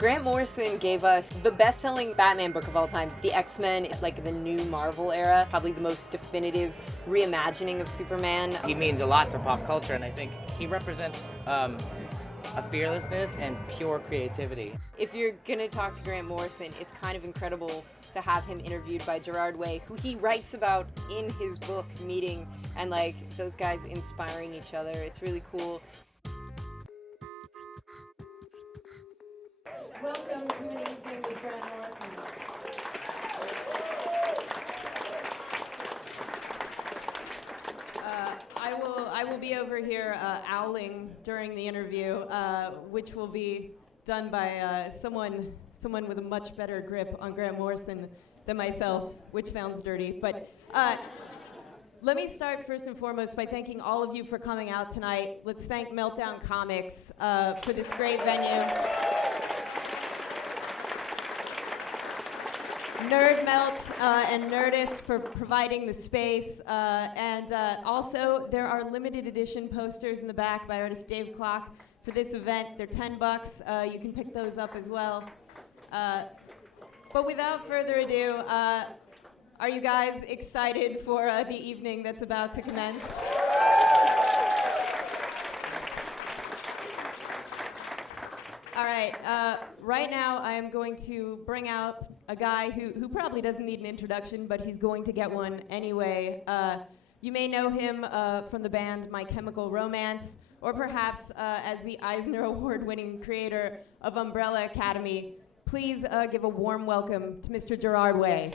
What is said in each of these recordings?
Grant Morrison gave us the best-selling Batman book of all time, The X-Men, like the new Marvel era, probably the most definitive reimagining of Superman. He means a lot to pop culture, and I think he represents a fearlessness and pure creativity. If you're gonna talk to Grant Morrison, it's kind of incredible to have him interviewed by Gerard Way, who he writes about in his book, Meeting, and like those guys inspiring each other. It's really cool. Welcome to an evening with Grant Morrison. I will be over here owling during the interview, which will be done by someone with a much better grip on Grant Morrison than myself, which sounds dirty. But let me start first and foremost by thanking all of you for coming out tonight. Let's thank Meltdown Comics for this great venue. Nerd Melt and Nerdist for providing the space, and also there are limited edition posters in the back by artist Dave Clock for this event. They're $10. You can pick those up as well. But without further ado, are you guys excited for the evening that's about to commence? All right, right now I am going to bring out a guy who probably doesn't need an introduction, but he's going to get one anyway. You may know him from the band My Chemical Romance, or perhaps as the Eisner Award-winning creator of Umbrella Academy. Please give a warm welcome to Mr. Gerard Way.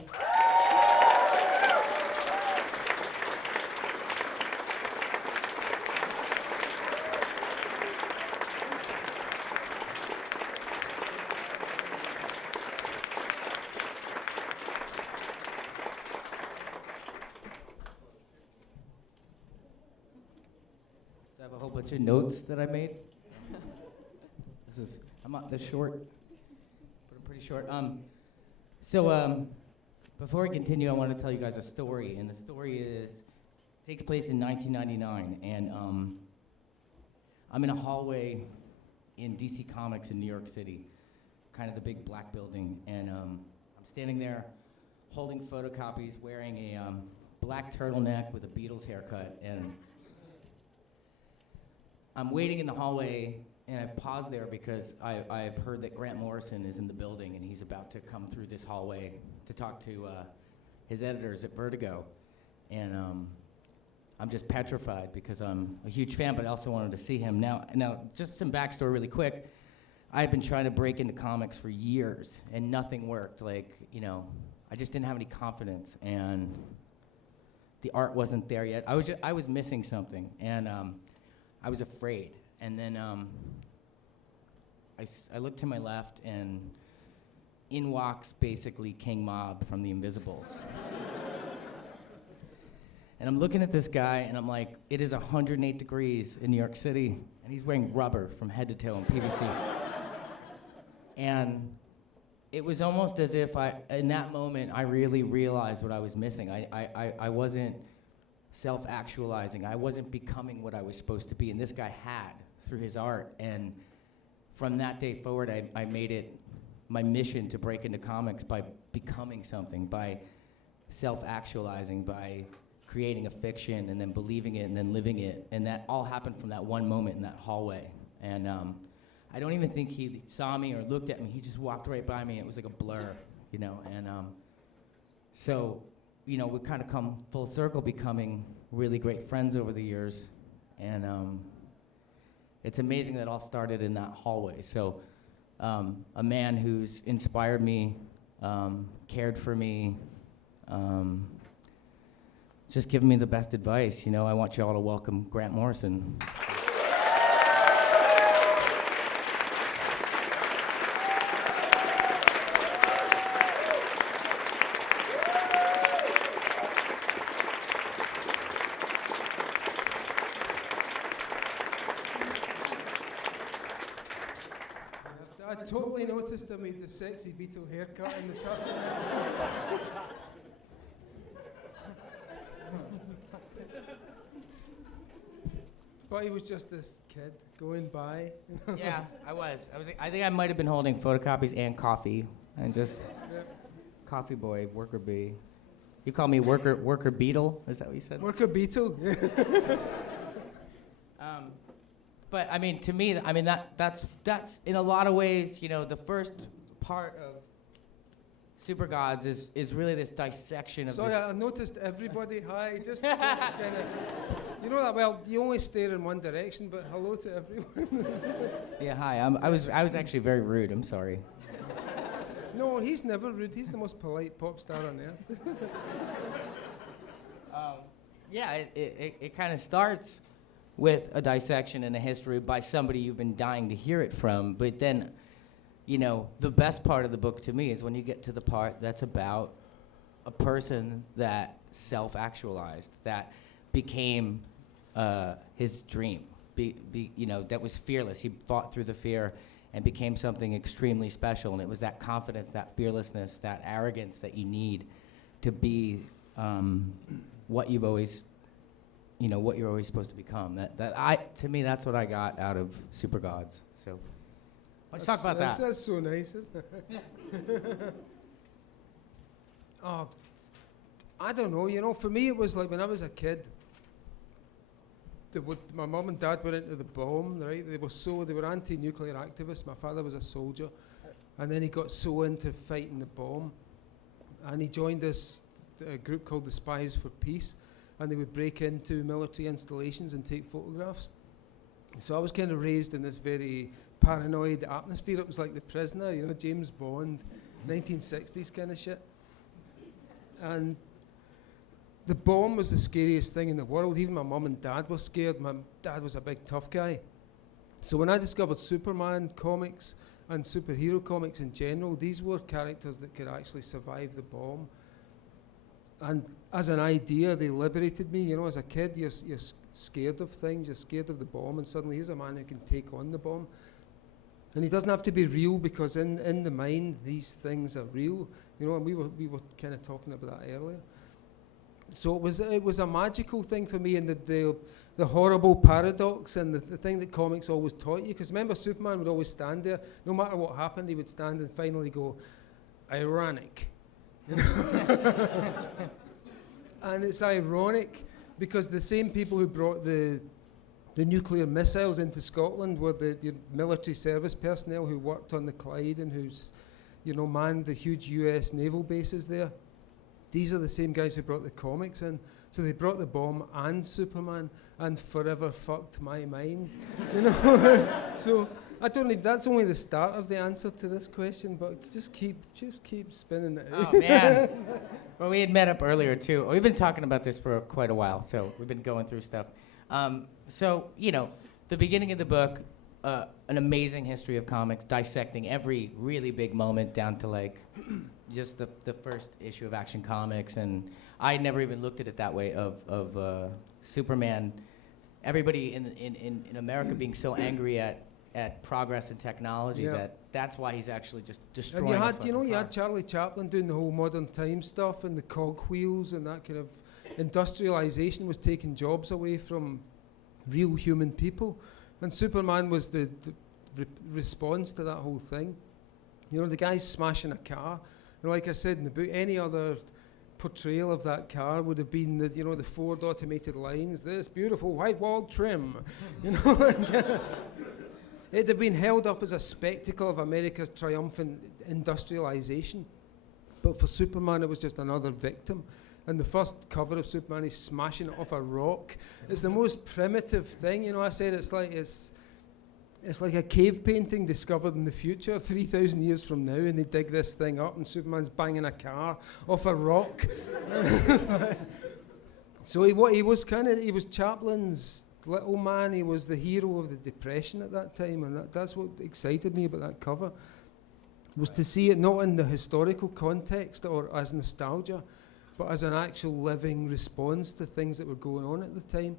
Bunch of notes that I made. I'm not this short, but I'm pretty short. Before we continue, I want to tell you guys a story, and the story takes place in 1999, and I'm in a hallway in DC Comics in New York City, kind of the big black building, and I'm standing there holding photocopies, wearing a black turtleneck with a Beatles haircut, and I'm waiting in the hallway, and I've paused there because I've heard that Grant Morrison is in the building, and he's about to come through this hallway to talk to his editors at Vertigo. And I'm just petrified because I'm a huge fan, but I also wanted to see him. Now, just some backstory really quick. I've been trying to break into comics for years, and nothing worked. I just didn't have any confidence, and the art wasn't there yet. I was missing something, and I was afraid, and then I looked to my left, and in walks basically King Mob from The Invisibles. And I'm looking at this guy, and I'm like, it is 108 degrees in New York City, and he's wearing rubber from head to toe in PVC. And it was almost as if in that moment, I really realized what I was missing. I wasn't self-actualizing. I wasn't becoming what I was supposed to be, and this guy had through his art. And from that day forward, I made it my mission to break into comics by becoming something, by self-actualizing, by creating a fiction and then believing it and then living it. And that all happened from that one moment in that hallway. And I don't even think he saw me or looked at me. He just walked right by me. It was like a blur, you know. And so, you know, we've kind of come full circle, becoming really great friends over the years. And it's amazing that it all started in that hallway. So a man who's inspired me, cared for me, just given me the best advice. You know, I want you all to welcome Grant Morrison. I totally noticed him with the sexy Beatle haircut and the tattoo. but he was just this kid going by. Yeah, I was. I think I might have been holding photocopies and coffee, and just coffee boy, worker bee. You call me worker beetle? Is that what you said? Worker beetle. But I mean, to me, I mean that's in a lot of ways, you know, the first part of Super Gods is really this dissection of Sorry, this. I noticed everybody. Hi, just kind of. You know that well. You only stare in one direction, but hello to everyone. Yeah, hi. I was actually very rude. I'm sorry. No, he's never rude. He's the most polite pop star on earth. Yeah, it kind of starts with a dissection and a history by somebody you've been dying to hear it from. But then, you know, the best part of the book to me is when you get to the part that's about a person that self-actualized, that became his dream, you know, that was fearless. He fought through the fear and became something extremely special. And it was that confidence, that fearlessness, that arrogance that you need to be what you've always, you know, what you're always supposed to become. To me, that's what I got out of Super Gods. So let's talk about that. That's so nice, isn't it? Oh, I don't know. You know, for me, it was like when I was a kid. My mum and dad were into the bomb, right? They were anti-nuclear activists. My father was a soldier, and then he got so into fighting the bomb, and he joined this group called the Spies for Peace, and they would break into military installations and take photographs. So I was kind of raised in this very paranoid atmosphere. It was like The Prisoner, you know, James Bond, 1960s kind of shit. And the bomb was the scariest thing in the world. Even my mum and dad were scared. My dad was a big tough guy. So when I discovered Superman comics and superhero comics in general, these were characters that could actually survive the bomb. And as an idea, they liberated me. You know, as a kid, you're scared of things. You're scared of the bomb, and suddenly here's a man who can take on the bomb. And he doesn't have to be real, because in the mind, these things are real. You know, and we were kind of talking about that earlier. So it was a magical thing for me, and the horrible paradox and the thing that comics always taught you. Because remember, Superman would always stand there. No matter what happened, he would stand and finally go, ironic. You know? And it's ironic because the same people who brought the nuclear missiles into Scotland were the military service personnel who worked on the Clyde and who's, you know, manned the huge US naval bases there. These are the same guys who brought the comics in. So they brought the bomb and Superman and forever fucked my mind. You know? So I don't know if that's only the start of the answer to this question, but just keep spinning it. Oh, man. Well, we had met up earlier, too. We've been talking about this for quite a while, so we've been going through stuff. So, you know, the beginning of the book, an amazing history of comics, dissecting every really big moment down to, like, just the first issue of Action Comics. And I had never even looked at it that way, of Superman, everybody in America being so angry at progress and technology that's why he's actually just destroying. And you had Charlie Chaplin doing the whole modern times stuff and the cogwheels, and that kind of industrialization was taking jobs away from real human people, and Superman was the response to that whole thing. You know, the guy's smashing a car, and like I said in the book, any other portrayal of that car would have been the Ford automated lines, this beautiful white walled trim, you know. It'd have been held up as a spectacle of America's triumphant industrialization. But for Superman, it was just another victim. And the first cover of Superman is smashing it off a rock. It's the most primitive thing, you know. I said it's like a cave painting discovered in the future, 3,000 years from now, and they dig this thing up, and Superman's banging a car off a rock. So he was Chaplin's little man. He was the hero of the Depression at that time, and that's what excited me about that cover, was to see it not in the historical context or as nostalgia, but as an actual living response to things that were going on at the time.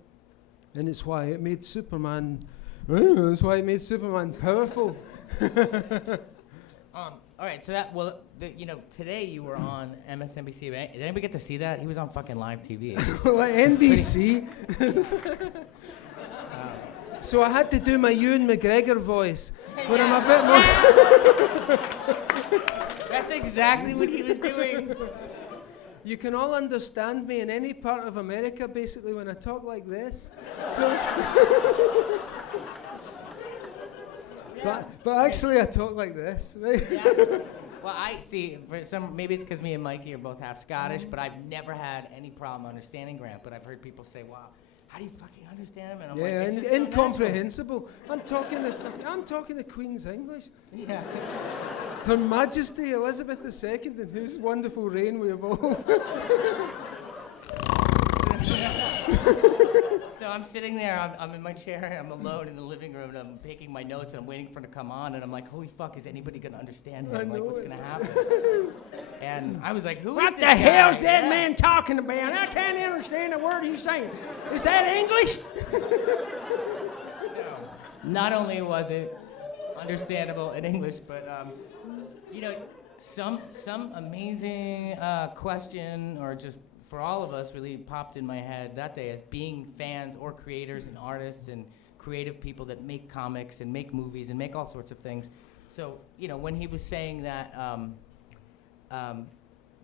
And it's why it made Superman powerful. All right, so today you were on MSNBC, right? Did anybody get to see that? He was on fucking live TV. Like NBC. So I had to do my Ewan McGregor voice when I'm a bit more... That's exactly what he was doing. You can all understand me in any part of America, basically, when I talk like this. So... but actually, I talk like this, right? Yeah. Well, I see, maybe it's because me and Mikey are both half Scottish, but I've never had any problem understanding Grant, but I've heard people say, wow, how do you fucking understand him? And I'm like, it's just so incomprehensible. I'm talking the Queen's English. Yeah. Her Majesty Elizabeth II, in whose wonderful reign we have all. So I'm sitting there, I'm in my chair, I'm alone in the living room, and I'm taking my notes, and I'm waiting for it to come on, and I'm like, holy fuck, is anybody gonna understand him? Like, what's gonna happen? And I was like, who is this guy? What the hell's that man talking about? I can't understand a word he's saying. Is that English? So, not only was it understandable in English, but you know, some amazing question, or just for all of us, really popped in my head that day as being fans or creators and artists and creative people that make comics and make movies and make all sorts of things. So, you know, when he was saying that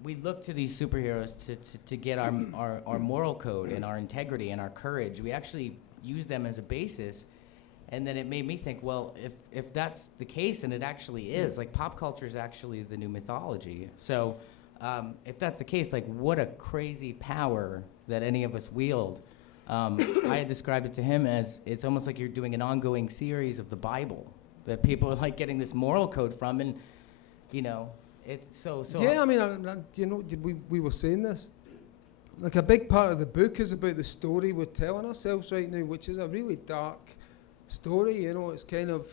we look to these superheroes to get our moral code and our integrity and our courage, we actually use them as a basis. And then it made me think, well, if that's the case, and it actually is, like pop culture is actually the new mythology. So if that's the case, like what a crazy power that any of us wield. I had described it to him as it's almost like you're doing an ongoing series of the Bible that people are like getting this moral code from, and you know, it's so. Yeah, I mean, you know, we were saying this. Like a big part of the book is about the story we're telling ourselves right now, which is a really dark story. You know, it's kind of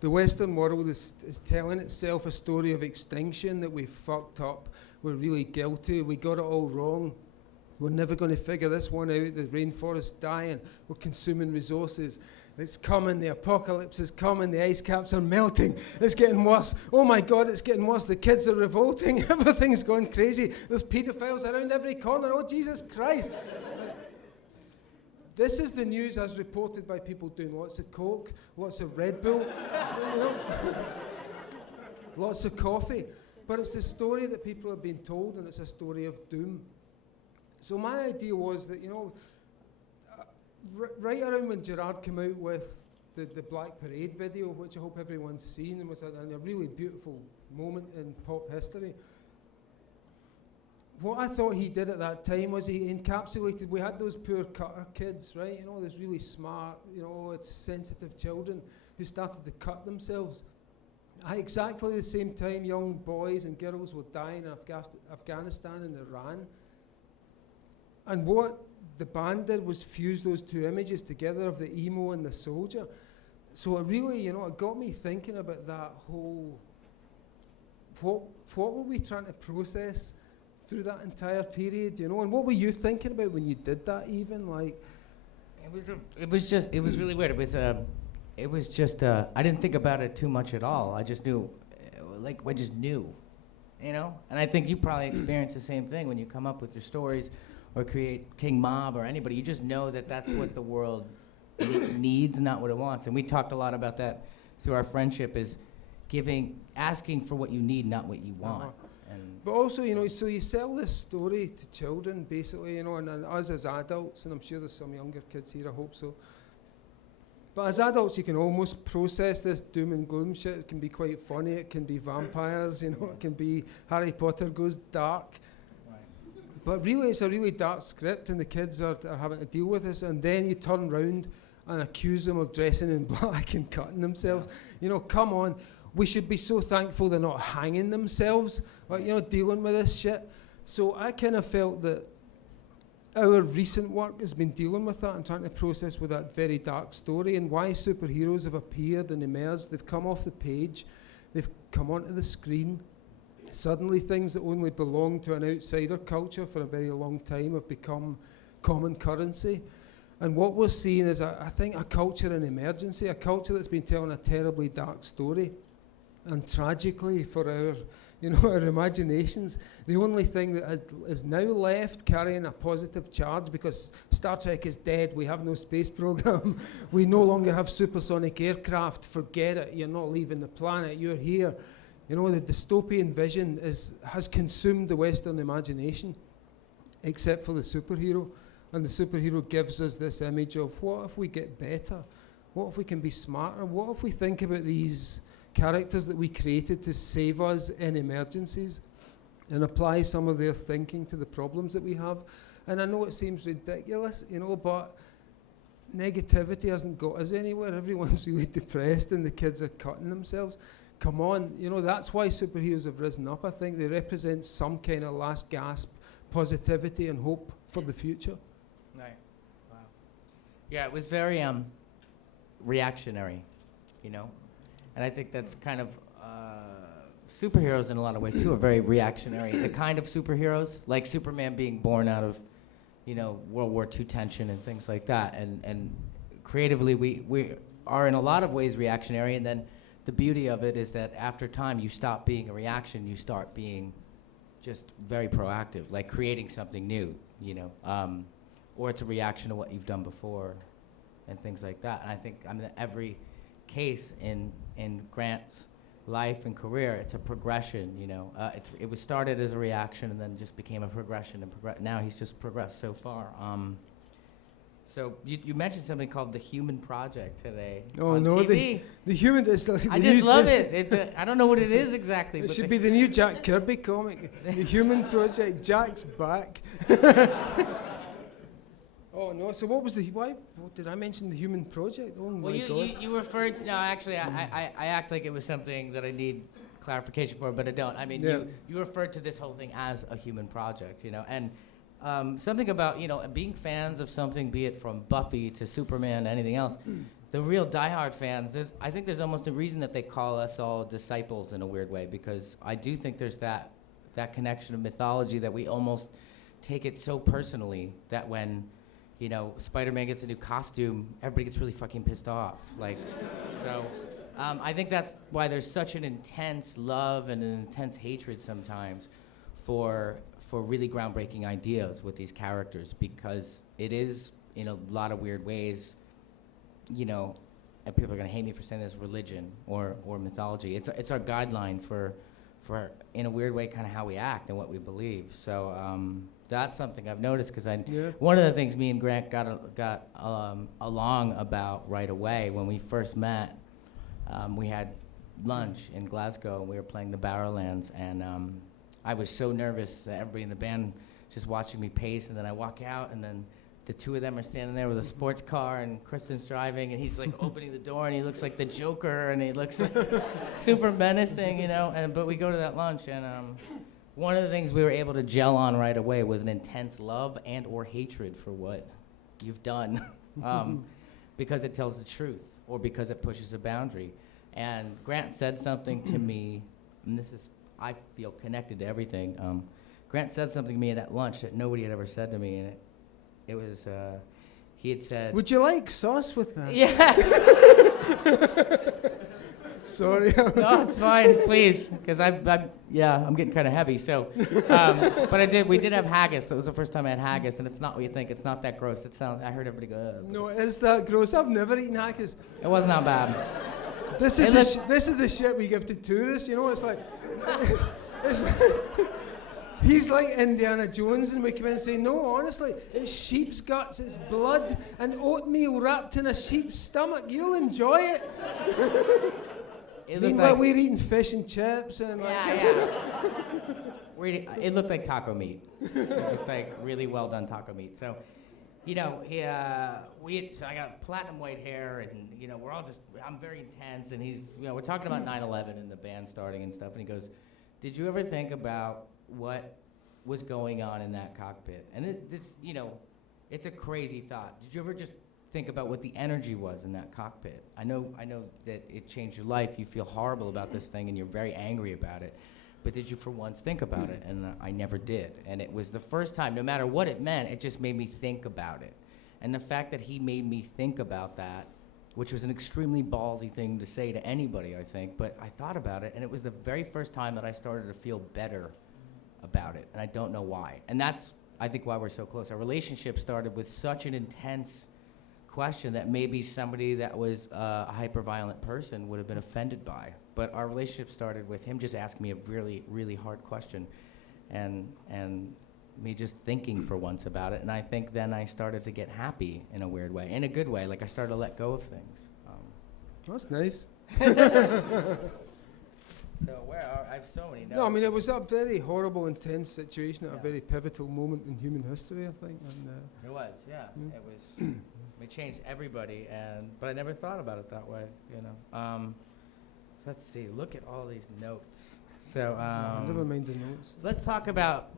the Western world is telling itself a story of extinction, that we fucked up, we're really guilty, we got it all wrong, we're never going to figure this one out, the rainforest's dying, we're consuming resources, it's coming, the apocalypse is coming, the ice caps are melting, it's getting worse, oh my God, it's getting worse, the kids are revolting, everything's going crazy, there's pedophiles around every corner, oh Jesus Christ. This is the news as reported by people doing lots of coke, lots of Red Bull, you know, lots of coffee. But it's the story that people have been told, and it's a story of doom. So my idea was that, you know, right around when Gerard came out with the Black Parade video, which I hope everyone's seen, and was a really beautiful moment in pop history. What I thought he did at that time was he encapsulated, we had those poor cutter kids, right? You know, those really smart, you know, it's sensitive children who started to cut themselves. At exactly the same time, young boys and girls were dying in Afghanistan and Iran. And what the band did was fuse those two images together of the emo and the soldier. So it really, you know, it got me thinking about that whole, what were we trying to process through that entire period, you know, and what were you thinking about when you did that? Even like, it was really weird. It was just I didn't think about it too much at all. I just knew, I just knew, you know. And I think you probably experience the same thing when you come up with your stories, or create King Mob or anybody. You just know that that's what the world needs, not what it wants. And we talked a lot about that through our friendship, is asking for what you need, not what you want. But also, you know, so you sell this story to children, basically, you know, and us as adults, and I'm sure there's some younger kids here, I hope so. But as adults, you can almost process this doom and gloom shit. It can be quite funny, it can be vampires, you know, it can be Harry Potter goes dark. Right. But really, it's a really dark script, and the kids are having to deal with this, and then you turn round and accuse them of dressing in black and cutting themselves. You know, come on. We should be so thankful they're not hanging themselves, like, you know, dealing with this shit. So I kind of felt that our recent work has been dealing with that and trying to process with that very dark story, and why superheroes have appeared and emerged. They've come off the page, they've come onto the screen. Suddenly things that only belong to an outsider culture for a very long time have become common currency. And what we're seeing is, I think, a culture in emergency, a culture that's been telling a terribly dark story. And tragically, for our you know, our imaginations. The only thing that is now left carrying a positive charge, because Star Trek is dead, we have no space program, we no longer have supersonic aircraft, forget it, you're not leaving the planet, you're here. You know, the dystopian vision has consumed the Western imagination, except for the superhero. And the superhero gives us this image of, what if we get better? What if we can be smarter? What if we think about these characters that we created to save us in emergencies and apply some of their thinking to the problems that we have? And I know it seems ridiculous, you know, but negativity hasn't got us anywhere. Everyone's really depressed and the kids are cutting themselves. Come on, you know, that's why superheroes have risen up. I think they represent some kind of last gasp positivity and hope for the future. Right. Wow. Yeah, it was very reactionary, you know? And I think that's kind of superheroes in a lot of ways too are very reactionary. The kind of superheroes, like Superman being born out of, you know, World War II tension and things like that. And creatively, we are in a lot of ways reactionary. And then the beauty of it is that after time, you stop being a reaction, you start being just very proactive, like creating something new, you know, or it's a reaction to what you've done before and things like that. And I think every case in Grant's life and career, it's a progression, you know. It was started as a reaction and then just became a progression, and now he's just progressed so far. So you mentioned something called the Human Project today. Oh on no, TV. the human is. I just love it. I don't know what it is exactly. It but should be the new Jack Kirby comic. The Human Project. Jack's back. Oh no! So what was why did I mention the Human Project? Oh my God! You referred. No, actually, I act like it was something that I need clarification for, but I don't. I mean, Yeah. you referred to this whole thing as a human project, you know, and something about, you know, being fans of something, be it from Buffy to Superman to anything else. The real diehard fans, I think there's almost a reason that they call us all disciples in a weird way, because I do think there's that connection of mythology that we almost take it so personally that when, you know, Spider-Man gets a new costume, everybody gets really fucking pissed off. Like, so I think that's why there's such an intense love and an intense hatred sometimes for really groundbreaking ideas with these characters, because it is, in a lot of weird ways, you know, and people are gonna hate me for saying this, religion or mythology. It's our guideline for in a weird way kind of how we act and what we believe. So that's something I've noticed, because one of the things me and Grant got along about right away when we first met, we had lunch in Glasgow and we were playing the Barrowlands, and I was so nervous that everybody in the band just watching me pace, and then I walk out, and then the two of them are standing there with a sports car, and Kristen's driving, and he's like opening the door, and he looks like the Joker, and he looks like super menacing, you know. But we go to that lunch, and one of the things we were able to gel on right away was an intense love and or hatred for what you've done, because it tells the truth or because it pushes a boundary. And Grant said something to me, and this is, I feel connected to everything. Grant said something to me at lunch that nobody had ever said to me, and it was, he had said... Would you like sauce with that? Yeah. Sorry. No, it's fine, please, because I'm getting kind of heavy. So, but we did have haggis. That was the first time I had haggis, and it's not what you think. It's not that gross. I heard everybody go. No, it is that gross. I've never eaten haggis. It was not bad. This is the shit we give to tourists. You know, it's like. He's like Indiana Jones, and we come in and say, no, honestly, it's sheep's guts, it's blood, and oatmeal wrapped in a sheep's stomach. You'll enjoy it. Meanwhile, we're eating fish and chips and it looked like taco meat. It looked like really well done taco meat. So, you know, so I got platinum white hair, and you know, I'm very intense, and he's, you know, we're talking about 9/11 and the band starting and stuff, and he goes, did you ever think about what was going on in that cockpit? And this, you know, it's a crazy thought. Did you ever just think about what the energy was in that cockpit? I know that it changed your life. You feel horrible about this thing, and you're very angry about it. But did you for once think about it? And I never did. And it was the first time, no matter what it meant, it just made me think about it. And the fact that he made me think about that which was an extremely ballsy thing to say to anybody, I think. But I thought about it, and it was the very first time that I started to feel better about it, and I don't know why. And that's, I think, why we're so close. Our relationship started with such an intense question that maybe somebody that was a hyper-violent person would have been offended by. But our relationship started with him just asking me a really, really hard question, and me just thinking for once about it. And I think then I started to get happy in a weird way, in a good way. Like I started to let go of things. That's nice. So I have so many notes. No, I mean, it was a very horrible, intense situation at a very pivotal moment in human history, I think. And, it was, yeah. Mm. It was. It changed everybody, but I never thought about it that way, you know. Let's see. Look at all these notes. So never mind the notes. let's talk about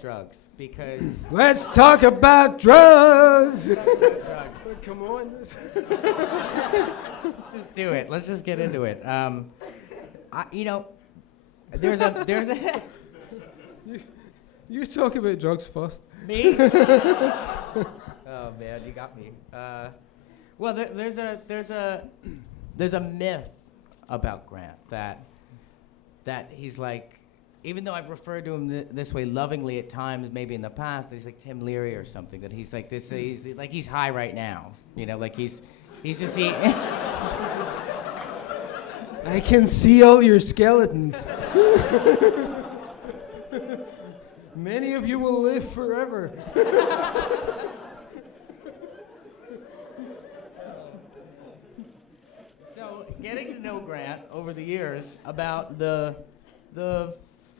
drugs, because Let's talk about drugs. drugs. Come on. Let's just do it. Let's just get into it. You know, there's a You talk about drugs first. me. Oh man, you got me. Well, there's a myth about Grant that he's like, even though I've referred to him this way lovingly at times, maybe in the past, that he's like Tim Leary or something. That he's like this. He's like he's high right now. You know, like he's just he. I can see all your skeletons. Many of you will live forever. So getting to know Grant over the years, about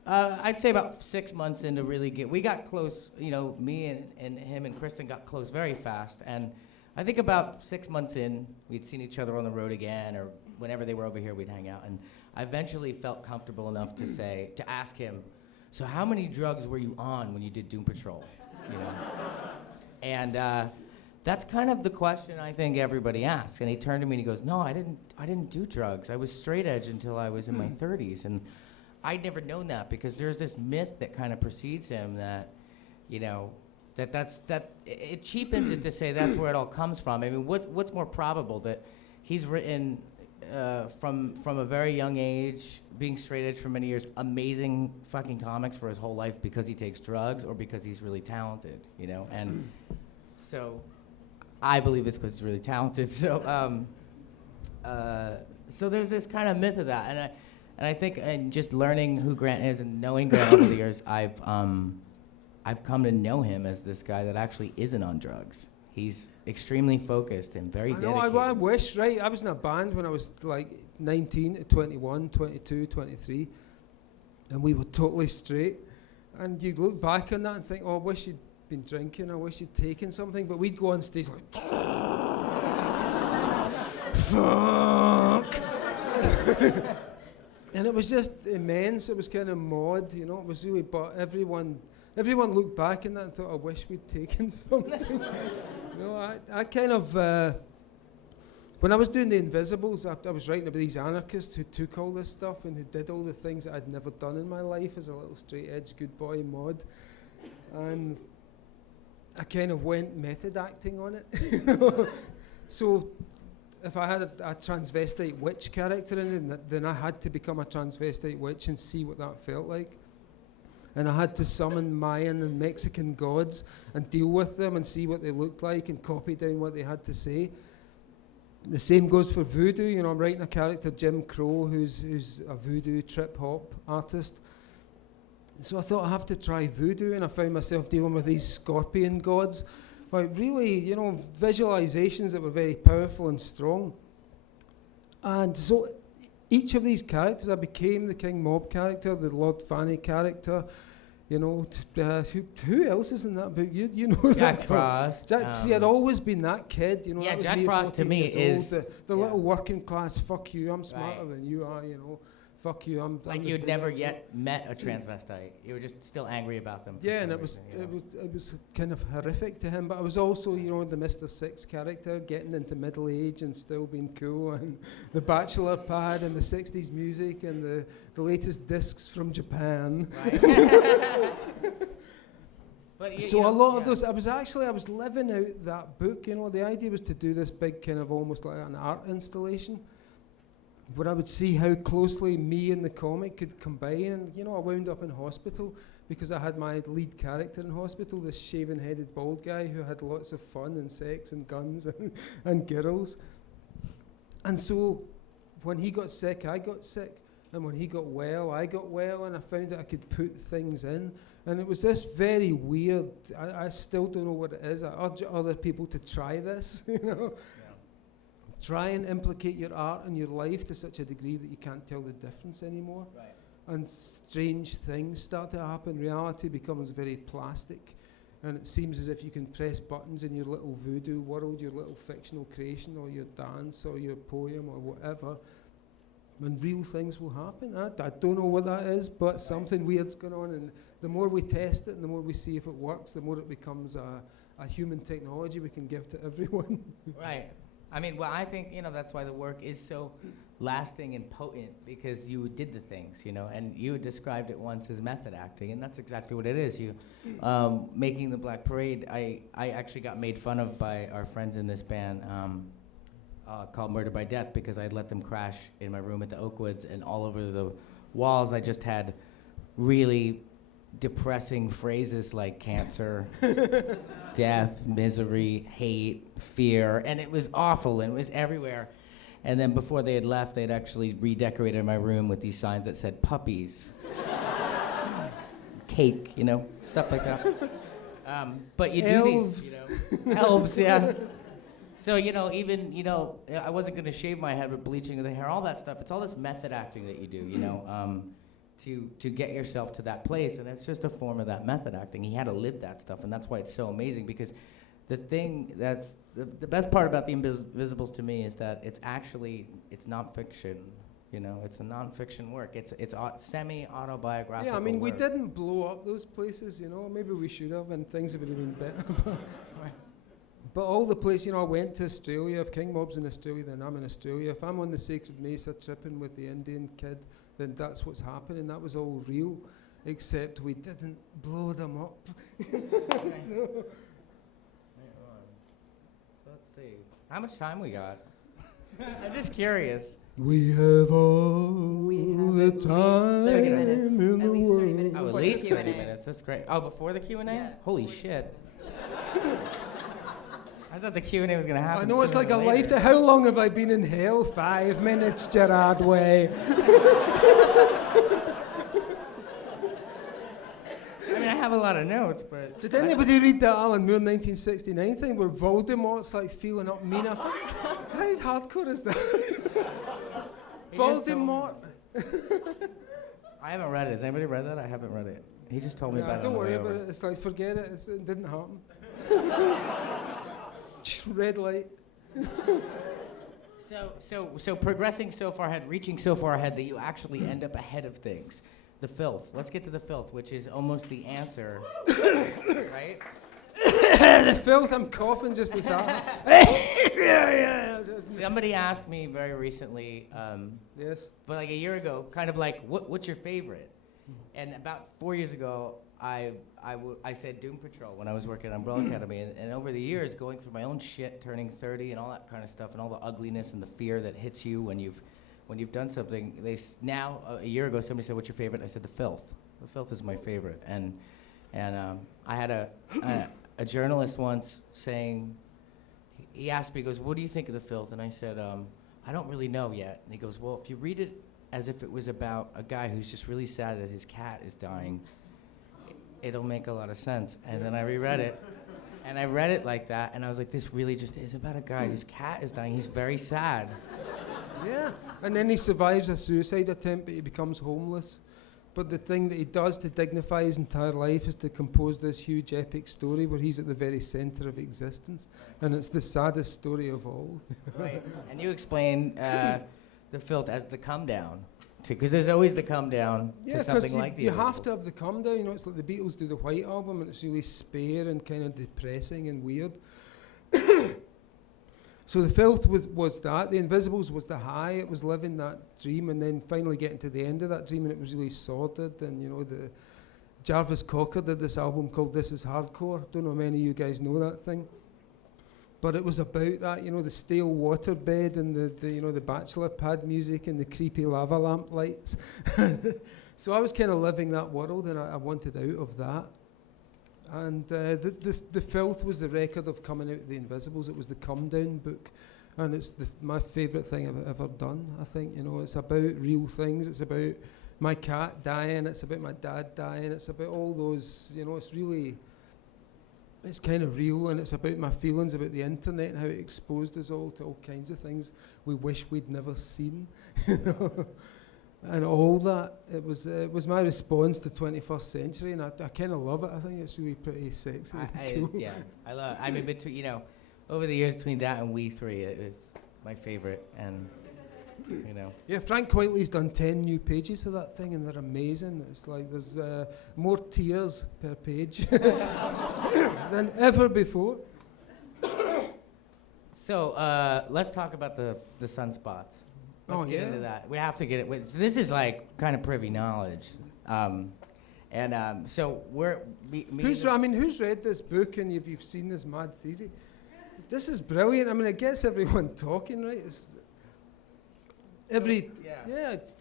I'd say about 6 months into really we got close, you know, me and him and Kristen got close very fast, and I think about 6 months in, we'd seen each other on the road again, or whenever they were over here, we'd hang out, and I eventually felt comfortable enough to ask him, so how many drugs were you on when you did Doom Patrol, you know? And that's kind of the question I think everybody asks. And he turned to me and he goes, no, I didn't do drugs. I was straight edge until I was in my 30s. And I'd never known that, because there's this myth that kind of precedes him that, you know, that it cheapens it to say that's where it all comes from. I mean, what's more probable, that he's written from a very young age, being straight edge for many years, amazing fucking comics for his whole life because he takes drugs, or because he's really talented, you know? And so I believe it's because he's really talented. So so there's this kind of myth of that, and I think, and just learning who Grant is and knowing Grant over the years, I've come to know him as this guy that actually isn't on drugs. He's extremely focused and very dedicated. I wish, right? I was in a band when I was like 19 to 21, 22, 23, and we were totally straight. And you'd look back on that and think, oh, I wish you'd been drinking, I wish you'd taken something, but we'd go on stage like, fuck! And it was just immense. It was kind of mod, you know. It was really, but everyone looked back on that and thought, I wish we'd taken something. You know, I kind of, when I was doing The Invisibles, I was writing about these anarchists who took all this stuff and who did all the things that I'd never done in my life as a little straight edge good boy mod. And I kind of went method acting on it. You know? So if I had a transvestite witch character in it, then I had to become a transvestite witch and see what that felt like. And I had to summon Mayan and Mexican gods and deal with them and see what they looked like and copy down what they had to say. The same goes for voodoo. You know, I'm writing a character, Jim Crow, who's a voodoo trip-hop artist. So I thought I have to try voodoo, and I found myself dealing with these scorpion gods. Like really, you know, visualizations that were very powerful and strong. And so each of these characters, I became the King Mob character, the Lord Fanny character. You know, who else is in that book? You know Jack that Frost. See, I'd always been that kid. You know, Yeah, that was Jack me at Frost to 14 me years is old, the little working class. Fuck you, I'm smarter Right. than you are. You know, fuck you, I'm Like the you'd bigger- never yet met a transvestite. You were just still angry about them. for Yeah, some and reason, you know? it was kind of horrific to him. But I was also, you know, the Mr. Six character, getting into middle age and still being cool, and the bachelor pad and the 60s music and the latest discs from Japan. Right. But So a lot of those, I was living out that book, you know. The idea was to do this big kind of almost like an art installation where I would see how closely me and the comic could combine. And, you know, I wound up in hospital because I had my lead character in hospital, this shaven-headed bald guy who had lots of fun and sex and guns and girls. And so when he got sick, I got sick. And when he got well, I got well, and I found that I could put things in. And it was this very weird, I still don't know what it is. I urge other people to try this, you know. Yeah. Try and implicate your art and your life to such a degree that you can't tell the difference anymore. Right. And strange things start to happen. Reality becomes very plastic. And it seems as if you can press buttons in your little voodoo world, your little fictional creation, or your dance, or your poem, or whatever. And real things will happen. I don't know what that is, but something weird's going on. And the more we test it and the more we see if it works, the more it becomes a human technology we can give to everyone. Right. I mean, well, I think, you know, that's why the work is so lasting and potent, because you did the things, you know, and you described it once as method acting, and that's exactly what it is. You, making the Black Parade, I actually got made fun of by our friends in this band, called Murder by Death, because I'd let them crash in my room at the Oakwoods, and all over the walls I just had really depressing phrases like cancer, death, misery, hate, fear, and it was awful, and it was everywhere. And then before they had left, they'd actually redecorated my room with these signs that said puppies, cake, you know, stuff like that. But you do these, you know, elves, yeah. So, you know, even, you know, I wasn't going to shave my head with bleaching of the hair, all that stuff. It's all this method acting that you do, you know, to get yourself to that place. And it's just a form of that method acting. He had to live that stuff, and that's why it's so amazing, because the thing that's the best part about The Invisibles to me is that it's nonfiction. You know, it's a nonfiction work. It's semi-autobiographical. Yeah, I mean, work. we didn't blow up those places, you know. Maybe we should have, and things would have been better. But all the places, you know, I went to Australia. If King Mob's in Australia, then I'm in Australia. If I'm on the Sacred Mesa tripping with the Indian kid, then that's what's happening. That was all real, except we didn't blow them up. So let's see. How much time we got? I'm just curious. We have all the time 30 minutes. in the At least 30 world. minutes. Oh, at Before the least 30 Q&A. minutes. That's great. Oh, before the Q&A? Yeah. Holy shit. I thought the Q&A was going to happen. I know it's sooner like a than later. lifetime. How long have I been in hell? 5 minutes, Gerard Way. I mean, I have a lot of notes, but... Did anybody read that Alan Moore 1969 thing where Voldemort's like feeling up Mina? How hardcore is that? Voldemort. I haven't read it. Has anybody read that? I haven't read it. He just told me about it. Don't on the worry way about over. it. It's like, forget it. It didn't happen. Just red light. So progressing so far ahead, reaching so far ahead that you actually end up ahead of things. The filth. Let's get to the filth, which is almost the answer, right? The filth. I'm coughing just as that. Somebody asked me very recently, Yes. but like a year ago, kind of like, what's your favorite? And about 4 years ago, I said Doom Patrol when I was working at Umbrella Academy, and over the years, going through my own shit, turning 30 and all that kind of stuff, and all the ugliness and the fear that hits you when you've done something. Now a year ago, somebody said, "What's your favorite?" I said, "The Filth." The Filth is my favorite, and I had a journalist once saying, he asked me, he goes, "What do you think of The Filth?" And I said, "I don't really know yet." And he goes, "Well, if you read it as if it was about a guy who's just really sad that his cat is dying, it'll make a lot of sense." And then I reread it, and I read it like that, and I was like, this really just is about a guy whose cat is dying. He's very sad. Yeah. And then he survives a suicide attempt, but he becomes homeless. But the thing that he does to dignify his entire life is to compose this huge epic story where he's at the very center of existence. And it's the saddest story of all. Right. And you explain The Filth as the come down, because there's always the come down to something like The you have Invisibles. to have the come down. You know, it's like the Beatles do the White Album, and it's really spare and kind of depressing and weird. So The Filth was that. The Invisibles was the high. It was living that dream, and then finally getting to the end of that dream, and it was really sordid. And you know, Jarvis Cocker did this album called This Is Hardcore. Don't know how many of you guys know that thing. But it was about that, the stale waterbed and the bachelor pad music and the creepy lava lamp lights. So I was kind of living that world, and I wanted out of that. And the Filth was the record of coming out of the Invisibles. It was the Come Down book. And it's my favourite thing I've ever done, I think. It's about real things. It's about my cat dying. It's about my dad dying. It's about all those, it's kind of real, and it's about my feelings about the internet and how it exposed us all to all kinds of things we wish we'd never seen, and all that. It was my response to 21st century, and I kind of love it. I think it's really pretty sexy. Cool. Yeah, I love it. I mean, between, over the years between that and We Three, it is my favorite, and Yeah, Frank Quitely's done 10 new pages of that thing, and they're amazing. It's like there's more tears per page than ever before. So let's talk about the sunspots. Let's get into that. We have to get it. So this is like kind of privy knowledge. So who's read this book and you've seen this mad theory? This is brilliant. I mean, it gets everyone talking, right?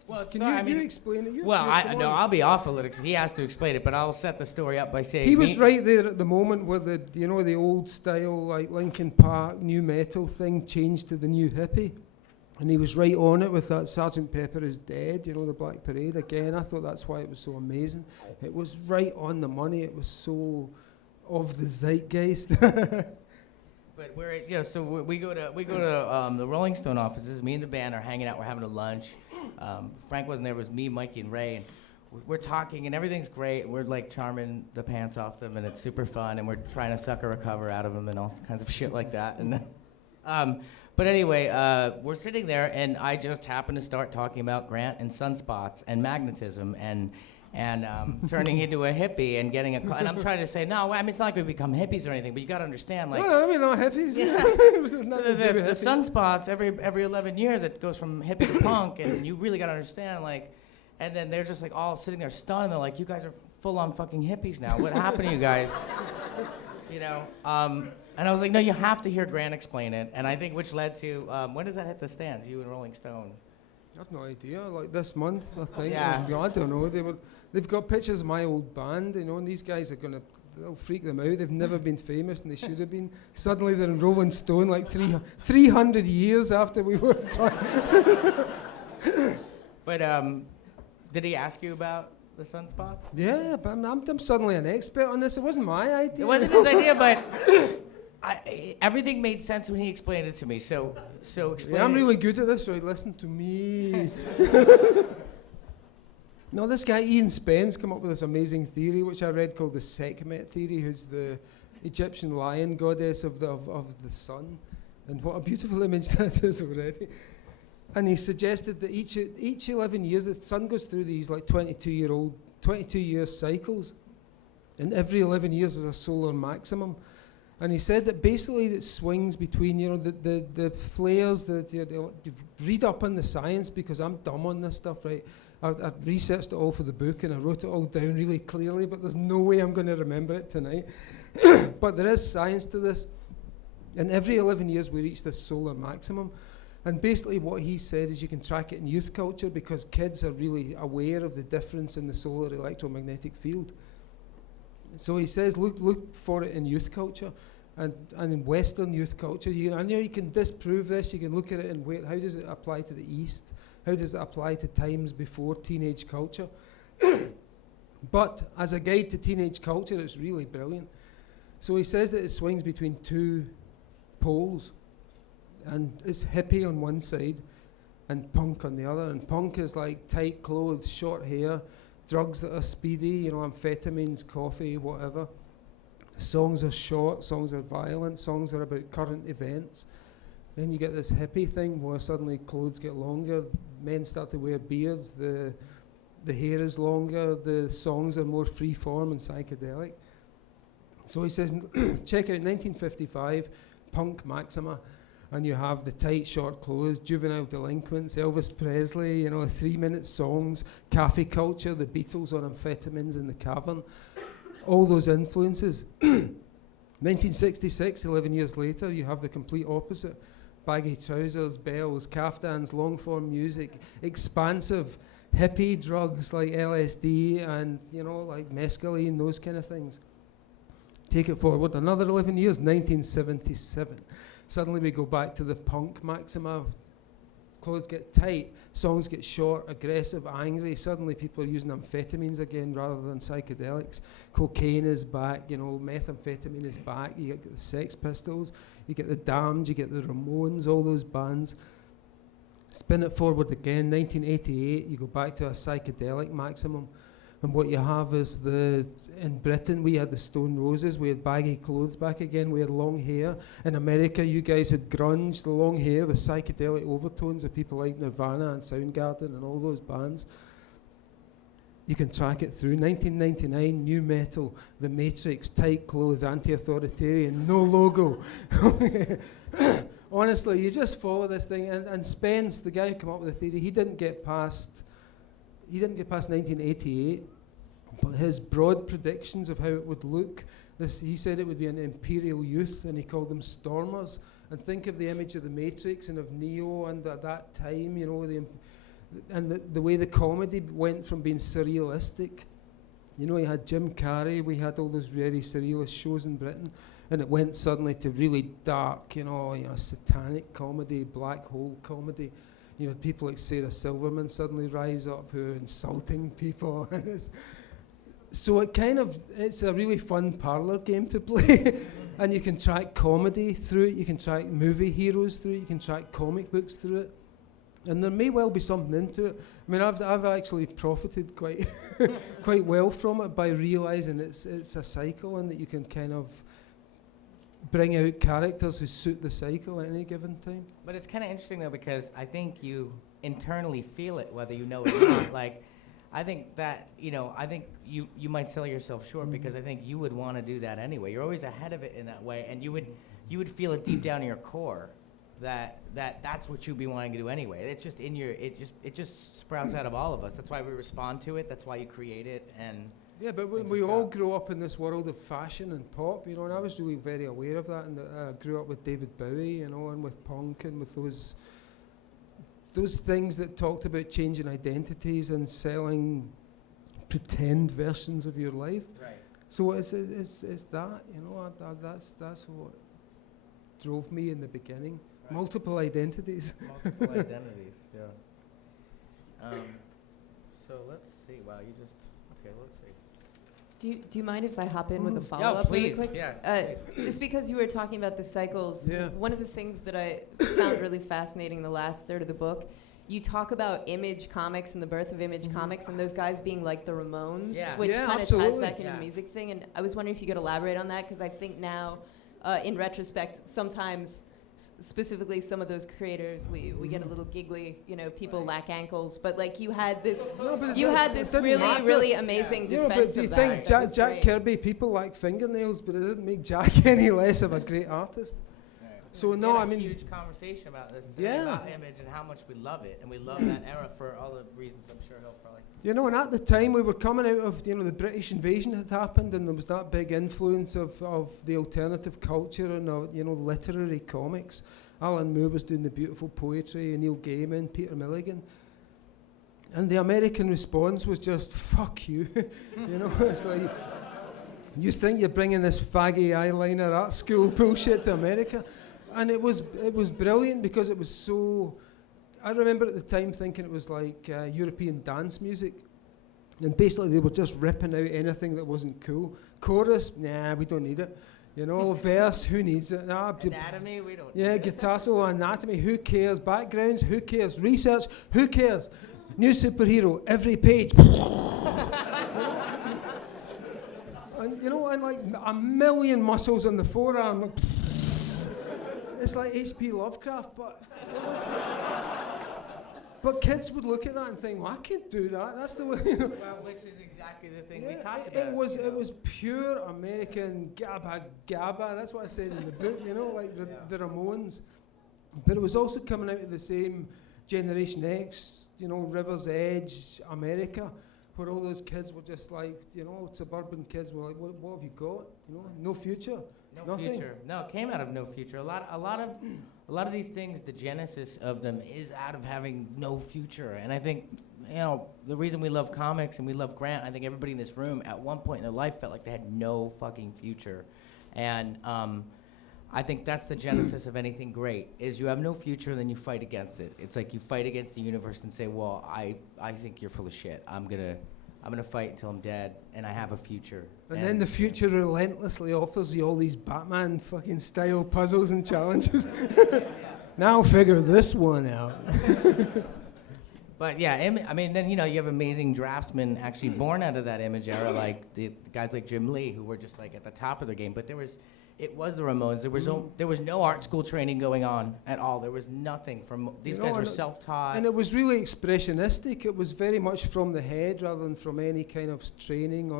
Well, can you explain it? I'll be off a little. He has to explain it, but I'll set the story up by saying he was right there at the moment where the old style, like Linkin Park new metal thing changed to the new hippie, and he was right on it with that Sgt. Pepper Is Dead, the Black Parade again. I thought that's why it was so amazing. It was right on the money. It was so of the zeitgeist. But we go to the Rolling Stone offices. Me and the band are hanging out. We're having a lunch. Frank wasn't there. It was me, Mikey, and Ray. And we're talking, and everything's great. We're like charming the pants off them, and it's super fun. And we're trying to sucker a cover out of them and all kinds of shit like that. And but anyway, we're sitting there, and I just happen to start talking about Grant and sunspots and magnetism and turning into a hippie and getting and I'm trying to say, no, I mean, it's not like we become hippies or anything, but you got to understand, like... Well, I mean, not hippies. Yeah. the sunspots, every 11 years, it goes from hippie to punk, and you really got to understand, like... And then they're just, like, all sitting there stunned, and they're like, you guys are full-on fucking hippies now. What happened to you guys? And I was like, no, you have to hear Grant explain it, and I think which led to... when does that hit the stands, you and Rolling Stone? I have no idea. Like this month, I think. Yeah. I don't know. They've got pictures of my old band, and these guys they'll freak them out. They've never been famous, and they should have been. Suddenly they're in Rolling Stone, like 300 years after we were trying. But did he ask you about the sunspots? Yeah, but I'm suddenly an expert on this. It wasn't my idea. It wasn't his idea, but everything made sense when he explained it to me. So explain. Yeah, I'm really good at this, right? Listen to me. No, this guy Ian Spence came up with this amazing theory, which I read, called the Sekhmet theory, who's the Egyptian lion goddess of the sun, and what a beautiful image that is already. And he suggested that each 11 years the sun goes through these like 22-year cycles, and every 11 years is a solar maximum. And he said that basically it swings between, the flares, read up on the science, because I'm dumb on this stuff, right? I researched it all for the book, and I wrote it all down really clearly, but there's no way I'm going to remember it tonight. But there is science to this. And every 11 years we reach this solar maximum. And basically what he said is you can track it in youth culture, because kids are really aware of the difference in the solar electromagnetic field. So he says, look for it in youth culture. And in Western youth culture, you can disprove this. You can look at it and how does it apply to the East? How does it apply to times before teenage culture? But as a guide to teenage culture, it's really brilliant. So he says that it swings between two poles, and it's hippie on one side and punk on the other. And punk is like tight clothes, short hair, drugs that are speedy, amphetamines, coffee, whatever. Songs are short, songs are violent, songs are about current events. Then you get this hippie thing where suddenly clothes get longer, men start to wear beards, the hair is longer, the songs are more free form and psychedelic. So he says, check out 1955, Punk Maxima. and you have the tight, short clothes, juvenile delinquents, Elvis Presley, 3-minute songs, cafe culture, the Beatles on amphetamines in the cavern, all those influences. 1966, 11 years later, you have the complete opposite. Baggy trousers, bells, caftans, long-form music, expansive hippie drugs like LSD and, like mescaline, those kind of things. Take it forward another 11 years, 1977. Suddenly we go back to the punk maxima. Clothes get tight, songs get short, aggressive, angry. Suddenly people are using amphetamines again rather than psychedelics. Cocaine is back, methamphetamine is back. You get the Sex Pistols, you get the Damned, you get the Ramones, all those bands. Spin it forward again, 1988, you go back to a psychedelic maximum. And what you have is in Britain, we had the Stone Roses, we had baggy clothes back again, we had long hair. In America, you guys had grunge, the long hair, the psychedelic overtones of people like Nirvana and Soundgarden and all those bands. You can track it through. 1999, new metal, The Matrix, tight clothes, anti-authoritarian, no logo. Honestly, you just follow this thing. And Spence, the guy who came up with the theory, he didn't get past 1988, but his broad predictions of how it would look, he said it would be an imperial youth, and he called them stormers. And think of the image of the Matrix and of Neo, and at that time, the way the comedy went from being surrealistic. You had Jim Carrey, we had all those very surrealist shows in Britain, and it went suddenly to really dark, satanic comedy, black hole comedy. You had people like Sarah Silverman suddenly rise up who are insulting people. So it's a really fun parlor game to play. And you can track comedy through it, you can track movie heroes through it, you can track comic books through it. And there may well be something into it. I mean, I've actually profited quite quite well from it by realizing it's a cycle, and that you can kind of bring out characters who suit the cycle at any given time. But it's kind of interesting, though, because I think you internally feel it, whether you know it or not. Like, I think that, I think you might sell yourself short, because I think you would want to do that anyway. You're always ahead of it in that way, and you would feel it deep down in your core that's what you'd be wanting to do anyway. It's just in your, it just sprouts out of all of us. That's why we respond to it. That's why you create it, and yeah, but we all grow up in this world of fashion and pop, and I was really very aware of that, and I grew up with David Bowie, and with punk, and with those things that talked about changing identities and selling pretend versions of your life. Right. So it's that, that's what drove me in the beginning. Right. Multiple identities. Multiple identities, yeah. So let's see. Wow, let's see. Do you mind if I hop in with a follow-up really please. quick? Yeah, please. Just because you were talking about the cycles, one of the things that I found really fascinating in the last third of the book, you talk about Image Comics and the birth of Image Comics and those guys being like the Ramones, which kind of ties back into the music thing. And I was wondering if you could elaborate on that, because I think now, in retrospect, sometimes specifically some of those creators, we get a little giggly, people lack ankles, but like you had this really amazing defense but do you of think that. Jack Kirby, people lack fingernails, but it doesn't make Jack any less of a great artist. So no, I mean, huge conversation about this today, about Image and how much we love it, and we love that era for all the reasons I'm sure he'll probably. And at the time we were coming out of, the British invasion had happened, and there was that big influence of the alternative culture and literary comics. Alan Moore was doing the beautiful poetry, and Neil Gaiman, Peter Milligan, and the American response was just fuck you. It's like, you think you're bringing this faggy eyeliner art school bullshit to America. And it was brilliant, because it was so. I remember at the time thinking it was like European dance music, and basically they were just ripping out anything that wasn't cool. Chorus, nah, we don't need it. Verse, who needs it? Nah, anatomy, we don't. Yeah, guitar solo, anatomy, who cares? Backgrounds, who cares? Research, who cares? New superhero, every page. And like a million muscles on the forearm. Like, it's like H.P. Lovecraft, but but kids would look at that and think, well, I can't do that. That's the way. Well, which is exactly the thing we talked about. It was pure American gabba. That's what I said in the book. Like the Ramones. But it was also coming out of the same Generation X, you know, River's Edge, America, where all those kids were just like, you know, suburban kids were like, what have you got? You know, no future. No future. No, it came out of no future. A lot of these things, the genesis of them is out of having no future. And I think, you know, the reason we love comics and we love Grant, I think everybody in this room at one point in their life felt like they had no fucking future. And I think that's the genesis of anything great, is you have no future and then you fight against it. It's like you fight against the universe and say, well, I think you're full of shit. I'm gonna fight until I'm dead, and I have a future. And then the future relentlessly offers you all these Batman fucking style puzzles and challenges. Now figure this one out. But yeah, I mean, then, you know, you have amazing draftsmen actually born out of that image era, like the guys like Jim Lee, who were just like at the top of their game. But it was the Ramones. There was no art school training going on at all. There was nothing from these guys were self-taught. And it was really expressionistic. It was very much from the head rather than from any kind of training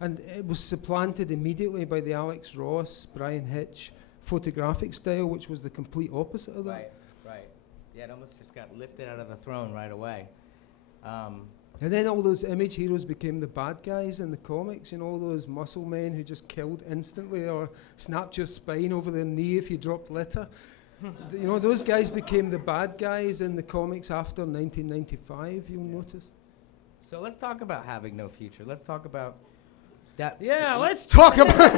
and it was supplanted immediately by the Alex Ross, Brian Hitch photographic style, which was the complete opposite of that. Right. Yeah, it almost just got lifted out of the throne right away. And then all those image heroes became the bad guys in the comics, you know, all those muscle men who just killed instantly or snapped your spine over their knee if you dropped litter. You know, those guys became the bad guys in the comics after 1995, you'll notice. So let's talk about having no future. Let's talk about that. Yeah, let's talk about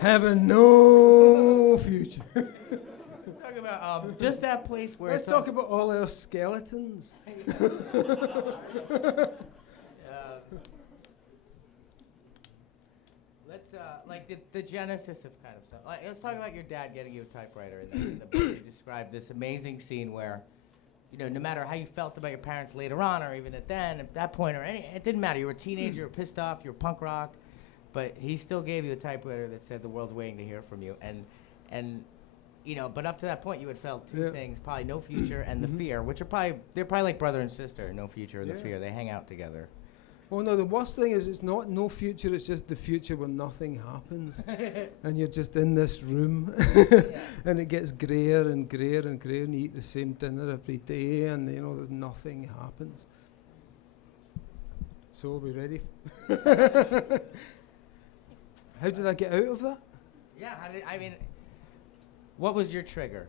having no future. Let's talk about just that place where Let's talk about all our skeletons. Let's like the genesis of kind of stuff. Like, let's talk about your dad getting you a typewriter. In the book, you described this amazing scene where, you know, no matter how you felt about your parents later on, or even at that point, it didn't matter. You were a teenager, you were pissed off, you were punk rock, but he still gave you a typewriter that said the world's waiting to hear from you. And you know, but up to that point, you had felt two things: probably no future and the fear, which are they're probably like brother and sister. No future and the fear. They hang out together. Well, no, the worst thing is it's not no future, it's just the future where nothing happens. And you're just in this room. And it gets greyer and greyer and greyer, and you eat the same dinner every day, and, you know, there's nothing happens. So, are we ready? How did I get out of that? Yeah, what was your trigger?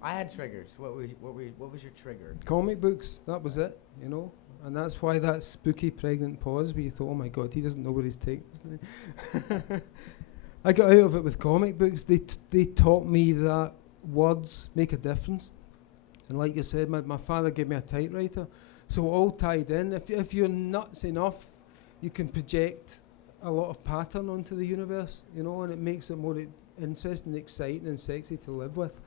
I had triggers. What was your trigger? Comic books, that was it, you know. And that's why that spooky pregnant pause where you thought, oh my God, he doesn't know where he's taking us now. I got out of it with comic books. They taught me that words make a difference. And like you said, my father gave me a typewriter. So all tied in. If you're nuts enough, you can project a lot of pattern onto the universe, you know, and it makes it more interesting, exciting and sexy to live with.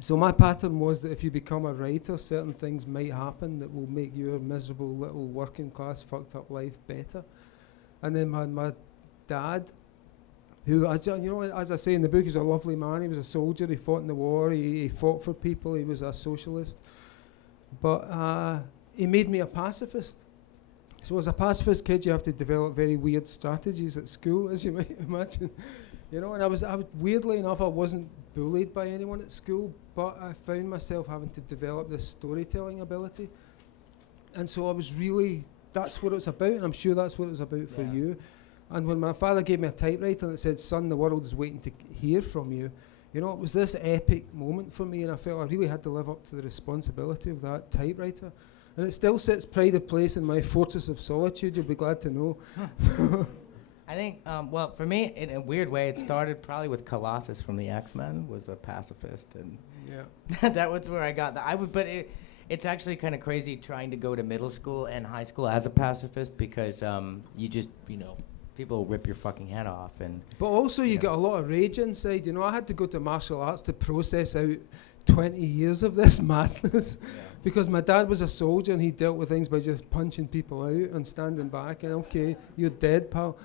So my pattern was that if you become a writer, certain things might happen that will make your miserable little working class fucked up life better. And then my dad, who, you know, as I say in the book, he's a lovely man. He was a soldier. He fought in the war. He fought for people. He was a socialist. But he made me a pacifist. So as a pacifist kid, you have to develop very weird strategies at school, as you might imagine. You know, and I was weirdly enough, I wasn't bullied by anyone at school, but I found myself having to develop this storytelling ability. And so I was really, that's what it was about, and I'm sure that's what it was about for you. And when my father gave me a typewriter and it said, son, the world is waiting to hear from you, you know, it was this epic moment for me, and I felt I really had to live up to the responsibility of that typewriter. And it still sits pride of place in my fortress of solitude, you'll be glad to know. I think, well, for me, in a weird way, it started probably with Colossus from the X-Men, was a pacifist, and that was where I got that. But it's actually kind of crazy trying to go to middle school and high school as a pacifist, because you just, you know, people rip your fucking head off. But also you get a lot of rage inside, you know. I had to go to martial arts to process out 20 years of this madness. Because my dad was a soldier and he dealt with things by just punching people out and standing back and, okay, you're dead, pal.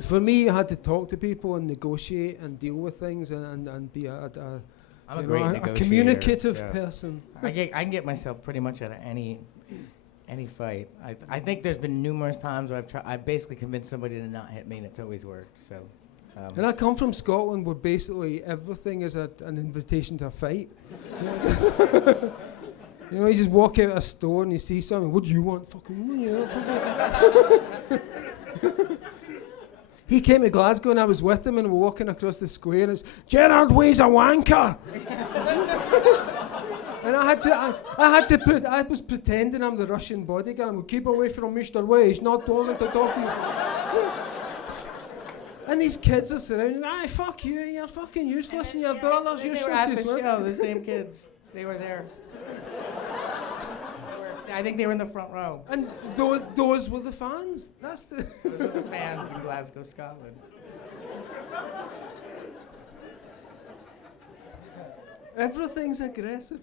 For me, I had to talk to people and negotiate and deal with things and be a communicative person. I can get myself pretty much out of any fight. I think there's been numerous times where I've basically convinced somebody to not hit me, and it's always worked. So And I come from Scotland, where basically everything is an invitation to a fight. You know, you just walk out of a store and you see something. What do you want? Fucking, you know, He came to Glasgow and I was with him and we're walking across the square and it's Gerard Way's a wanker. And I was pretending I'm the Russian bodyguard. We'll keep away from Mr. Way. He's not told to talk to you. And these kids are surrounding. Aye, fuck you. You're fucking useless, and your brother's useless as well. They were at the show. The same kids. They were there. I think they were in the front row. And those were the fans. Those were the fans in Glasgow, Scotland. Everything's aggressive.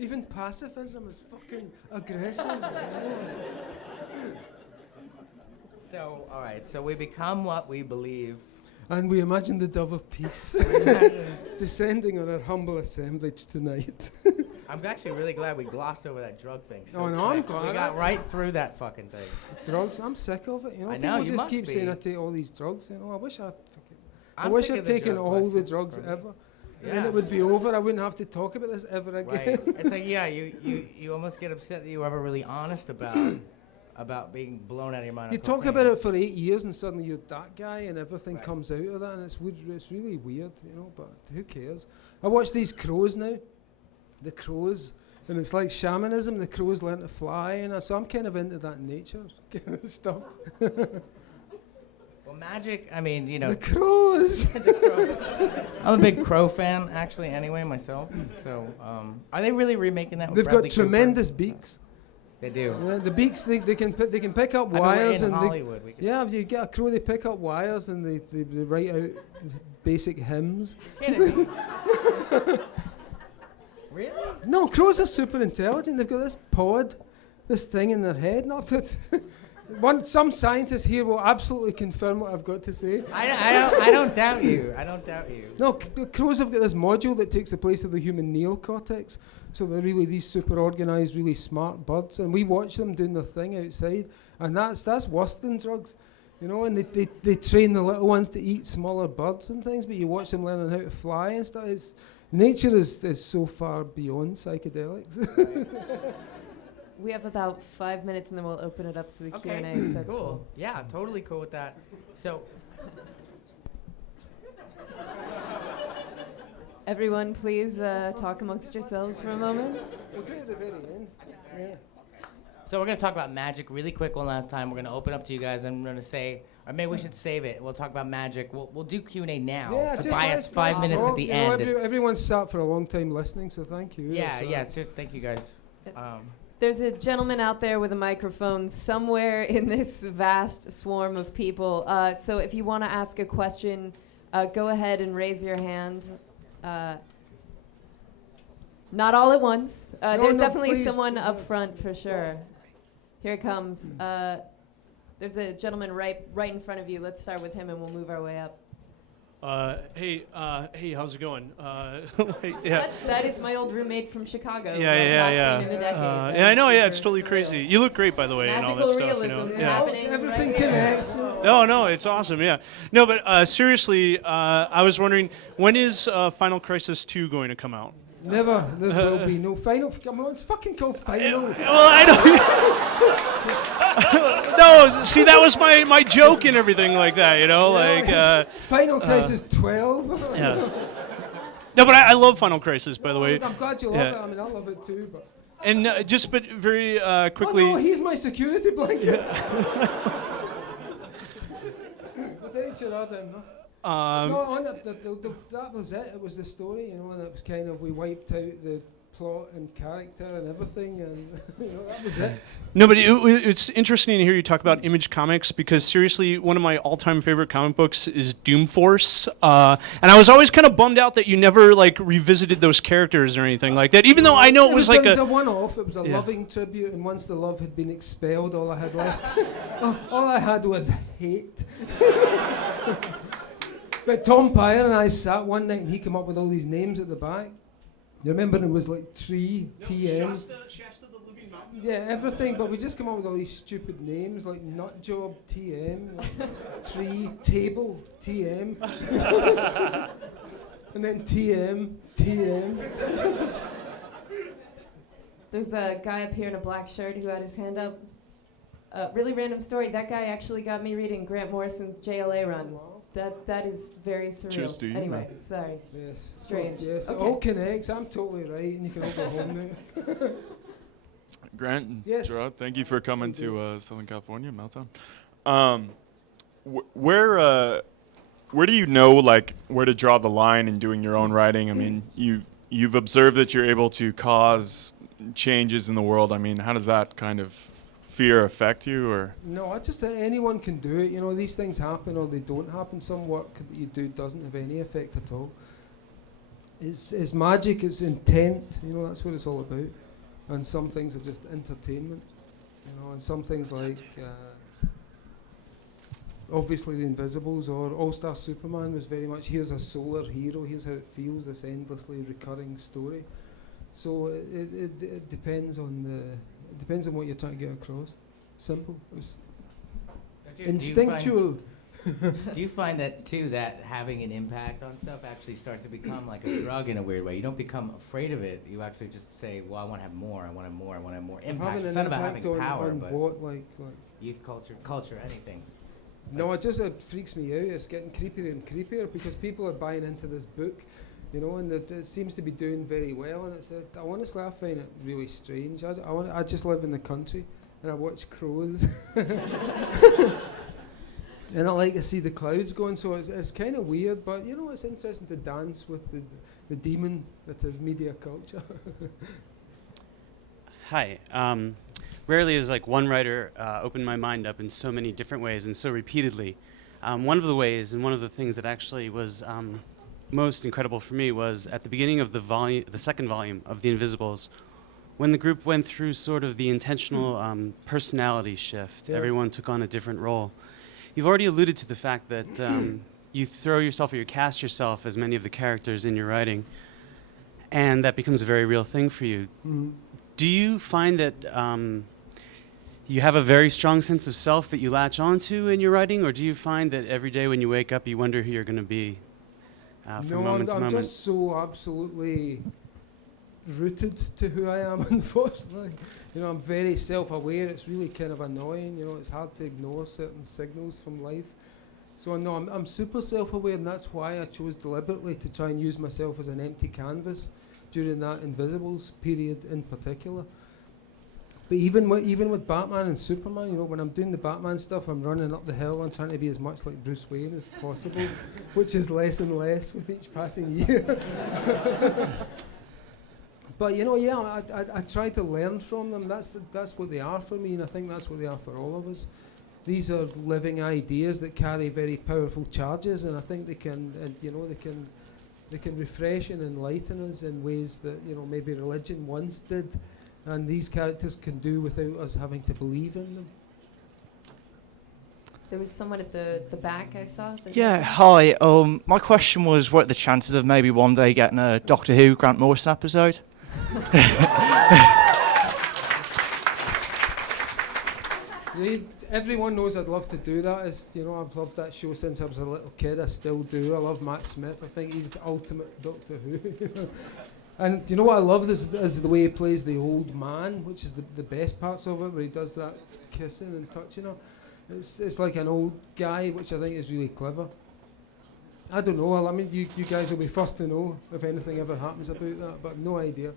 Even pacifism is fucking aggressive. So, all right. So we become what we believe. And we imagine the dove of peace descending on our humble assemblage tonight. I'm actually really glad we glossed over that drug thing. So No, I'm quick. glad. We got right through that fucking thing. Drugs, I'm sick of it. You know, I know, people you just must keep be. saying I take all these drugs. You know, I wish I'm I'd sick of the taken drug all the questions drugs from- ever. Yeah. And then it would be over. I wouldn't have to talk about this ever again. Right. It's like, yeah, you almost get upset that you were ever really honest about being blown out of your mind. You on talk cocaine. about it for 8 years and suddenly you're that guy and everything comes out of that and it's really weird, you know, but who cares? I watch these crows now, the crows, and it's like shamanism, the crows learn to fly, and so I'm kind of into that nature kind of stuff. Well, magic, I mean, you know. The crows! I'm a big Crow fan, actually, anyway, myself. So, are they really remaking that with They've Bradley got Cooper? tremendous beaks. They do. Yeah, the beaks, they can pick up I mean, we're wires in and Hollywood. We could yeah, if you get a crow, they pick up wires and they write out basic hymns. Can it be? Really? No, crows are super intelligent. They've got this thing in their head. Not that some scientists here will absolutely confirm what I've got to say. I don't doubt you. I don't doubt you. No, crows have got this module that takes the place of the human neocortex. So they're really these super organized, really smart birds, and we watch them doing their thing outside, and that's worse than drugs, you know. And they train the little ones to eat smaller birds and things, but you watch them learning how to fly and stuff. Nature is so far beyond psychedelics. We have about 5 minutes, and then we'll open it up to the Q&A. If that's Cool. Yeah, totally cool with that. So, everyone, please talk amongst yourselves for a moment. Okay, at the very end. Yeah. so we're gonna talk about magic really quick one last time. We're gonna open up to you guys, and we're gonna say, or maybe we should save it. We'll talk about magic. We'll do Q&A now Yeah, to just buy let's us 5 minutes talk. at the You know, end. everyone's sat for a long time listening, so thank you. Yeah, That's, just thank you guys. There's a gentleman out there with a microphone somewhere in this vast swarm of people. So if you want to ask a question, go ahead and raise your hand. Not all at once. There's definitely please, someone yes. up front for sure. Here it comes. There's a gentleman right in front of you. Let's start with him and we'll move our way up. Hey, how's it going? Yeah. That is my old roommate from Chicago. Yeah. Not seen in a decade. Yeah, I know. Yeah, it's Super totally surreal. crazy. You look great, by the way, and all that Magical stuff. You realism know. Yeah. happening. everything right here. connects. No, it's awesome. Yeah. No, but seriously, I was wondering, when is Final Crisis 2 going to come out? Never. There will be no final. Come on, it's fucking called final. Well, I don't. No, see, that was my joke and everything like that. You know, like. Final Crisis 12. Yeah. No, but I love Final Crisis, by the way. I'm glad you love Yeah. it. I mean, I love it too. But And but very quickly. oh no, he's my security blanket. No, on that was it. It was the story, you know, and it was kind of we wiped out the plot and character and everything, and you know that was it. No, but it's interesting to hear you talk about Image Comics because seriously, one of my all-time favorite comic books is Doom Force, and I was always kind of bummed out that you never like revisited those characters or anything like that. Even though I know it was like a one-off. It was a Yeah. loving tribute, and once the love had been expelled, all I had left, all I had was hate. But Tom Pyre and I sat one night, and he came up with all these names at the back. You remember it was like tree, TM. Shasta the Living Mountain. Yeah, everything, but we just come up with all these stupid names like nut job, TM, like tree, table, TM, and then TM. There's a guy up here in a black shirt who had his hand up. Really random story. That guy actually got me reading Grant Morrison's JLA run. That is very surreal. Cheers to you, Anyway, man. sorry. Yes. Strange. Yes, it Okay. all connects. I'm totally right, and you can all go home now. Grant and Yes. Gerard, thank you for coming to Southern California, Meltdown. Where do you know like where to draw the line in doing your own writing? I mean, you've observed that you're able to cause changes in the world. I mean, how does that kind of fear affect you, or? No, I just think anyone can do it. You know, these things happen or they don't happen. Some work that you do doesn't have any effect at all. It's magic, it's intent, you know, that's what it's all about. And some things are just entertainment, you know, and some things like, obviously The Invisibles or All-Star Superman was very much, here's a solar hero, here's how it feels, this endlessly recurring story. So it depends on what you're trying to get across. Simple. It's instinctual. Do you find that too, that having an impact on stuff actually starts to become like a drug in a weird way? You don't become afraid of it. You actually just say, well, I want to have more, I want to have more, I want to have more impact. Having It's an not about impact having power, on but what, like youth culture, anything. no, it freaks me out. It's getting creepier and creepier because people are buying into this book, you know, and it seems to be doing very well. And honestly, I find it really strange. I just live in the country and I watch crows, and I like to see the clouds going. So it's kind of weird, but you know, it's interesting to dance with the demon that is media culture. Hi. Rarely has like one writer opened my mind up in so many different ways and so repeatedly. One of the ways and one of the things that actually was most incredible for me was at the beginning of the second volume of The Invisibles, when the group went through sort of the intentional personality shift. Yeah. Everyone took on a different role. You've already alluded to the fact that you throw yourself or you cast yourself as many of the characters in your writing, and that becomes a very real thing for you. Mm-hmm. Do you find that you have a very strong sense of self that you latch onto in your writing, or do you find that every day when you wake up you wonder who you're going to be from moment to I'm moment? just so absolutely rooted to who I am, unfortunately. You know, I'm very self-aware. It's really kind of annoying. You know, it's hard to ignore certain signals from life. So no, I'm super self-aware, and that's why I chose deliberately to try and use myself as an empty canvas during that Invisibles period in particular. But even with Batman and Superman, you know, when I'm doing the Batman stuff, I'm running up the hill and trying to be as much like Bruce Wayne as possible, which is less and less with each passing year. But you know, yeah, I try to learn from them. That's what they are for me, and I think that's what they are for all of us. These are living ideas that carry very powerful charges, and I think they can, they can refresh and enlighten us in ways that, you know, maybe religion once did, and these characters can do without us having to believe in them. There was someone at the back I saw. Yeah, hi. My question was, what are the chances of maybe one day getting a Doctor Who Grant Morrison episode? Everyone knows I'd love to do that. You know, I've loved that show since I was a little kid. I still do. I love Matt Smith. I think he's the ultimate Doctor Who. And you know what I love is the way he plays the old man, which is the best parts of it, where he does that kissing and touching her. It's like an old guy, which I think is really clever. I don't know. I mean, you guys will be first to know if anything ever happens about that, but no idea.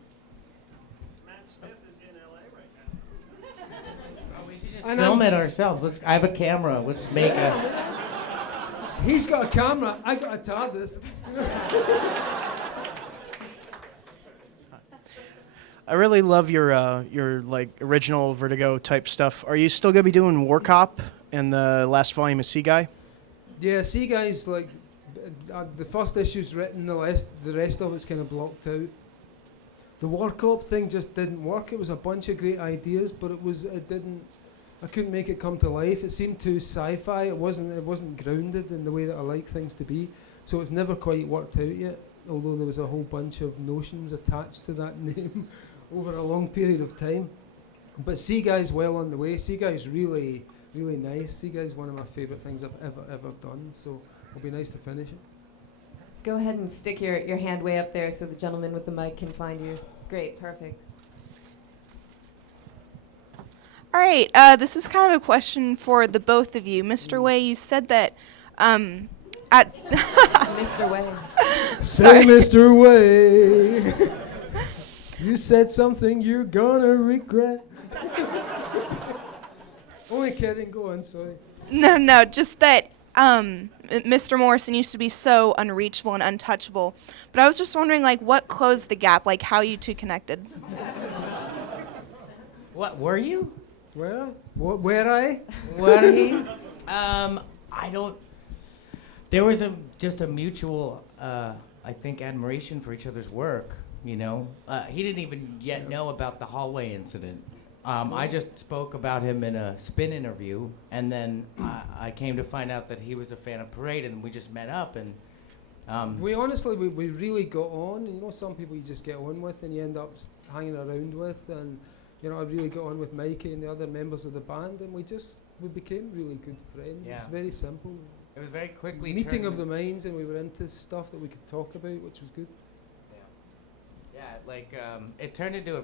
Matt Smith is in LA right now. We should just And film it ourselves. I have a camera. Let's make a. He's got a camera. I got a TARDIS. I really love your like original Vertigo type stuff. Are you still gonna be doing War Cop in the last volume of Sea Guy? Yeah, Sea Guy's like the first issue's written. The rest of it's kind of blocked out. The War Cop thing just didn't work. It was a bunch of great ideas, but it didn't. I couldn't make it come to life. It seemed too sci-fi. It wasn't grounded in the way that I like things to be. So it's never quite worked out yet. although there was a whole bunch of notions attached to that name over a long period of time. But Sea Guy's well on the way. Sea Guy's really, really nice. Sea Guy's one of my favourite things I've ever done, so it'll be nice to finish it. Go ahead and stick your hand way up there so the gentleman with the mic can find you. Great, perfect. All right, this is kind of a question for the both of you. Mr. Way, you said that at Mr. Way. Say, Mr. Way, you said something you're gonna regret. Only kidding, go on, sorry. No, just that Mr. Morrison used to be so unreachable and untouchable. But I was just wondering, like, what closed the gap, like how you two connected? What were you? Where? Where I? Were he? I don't. There was just a mutual, I think, admiration for each other's work. You know, he didn't even yet know about the hallway incident. I just spoke about him in a Spin interview, and then I came to find out that he was a fan of Parade, and we just met up. And we honestly, we really got on. You know, some people you just get on with, and you end up hanging around with, and you know, I really got on with Mikey and the other members of the band, and we became really good friends. Yeah. It's very simple. it was very quickly Meeting of the minds, and we were into stuff that we could talk about, which was good. Yeah, like it turned into a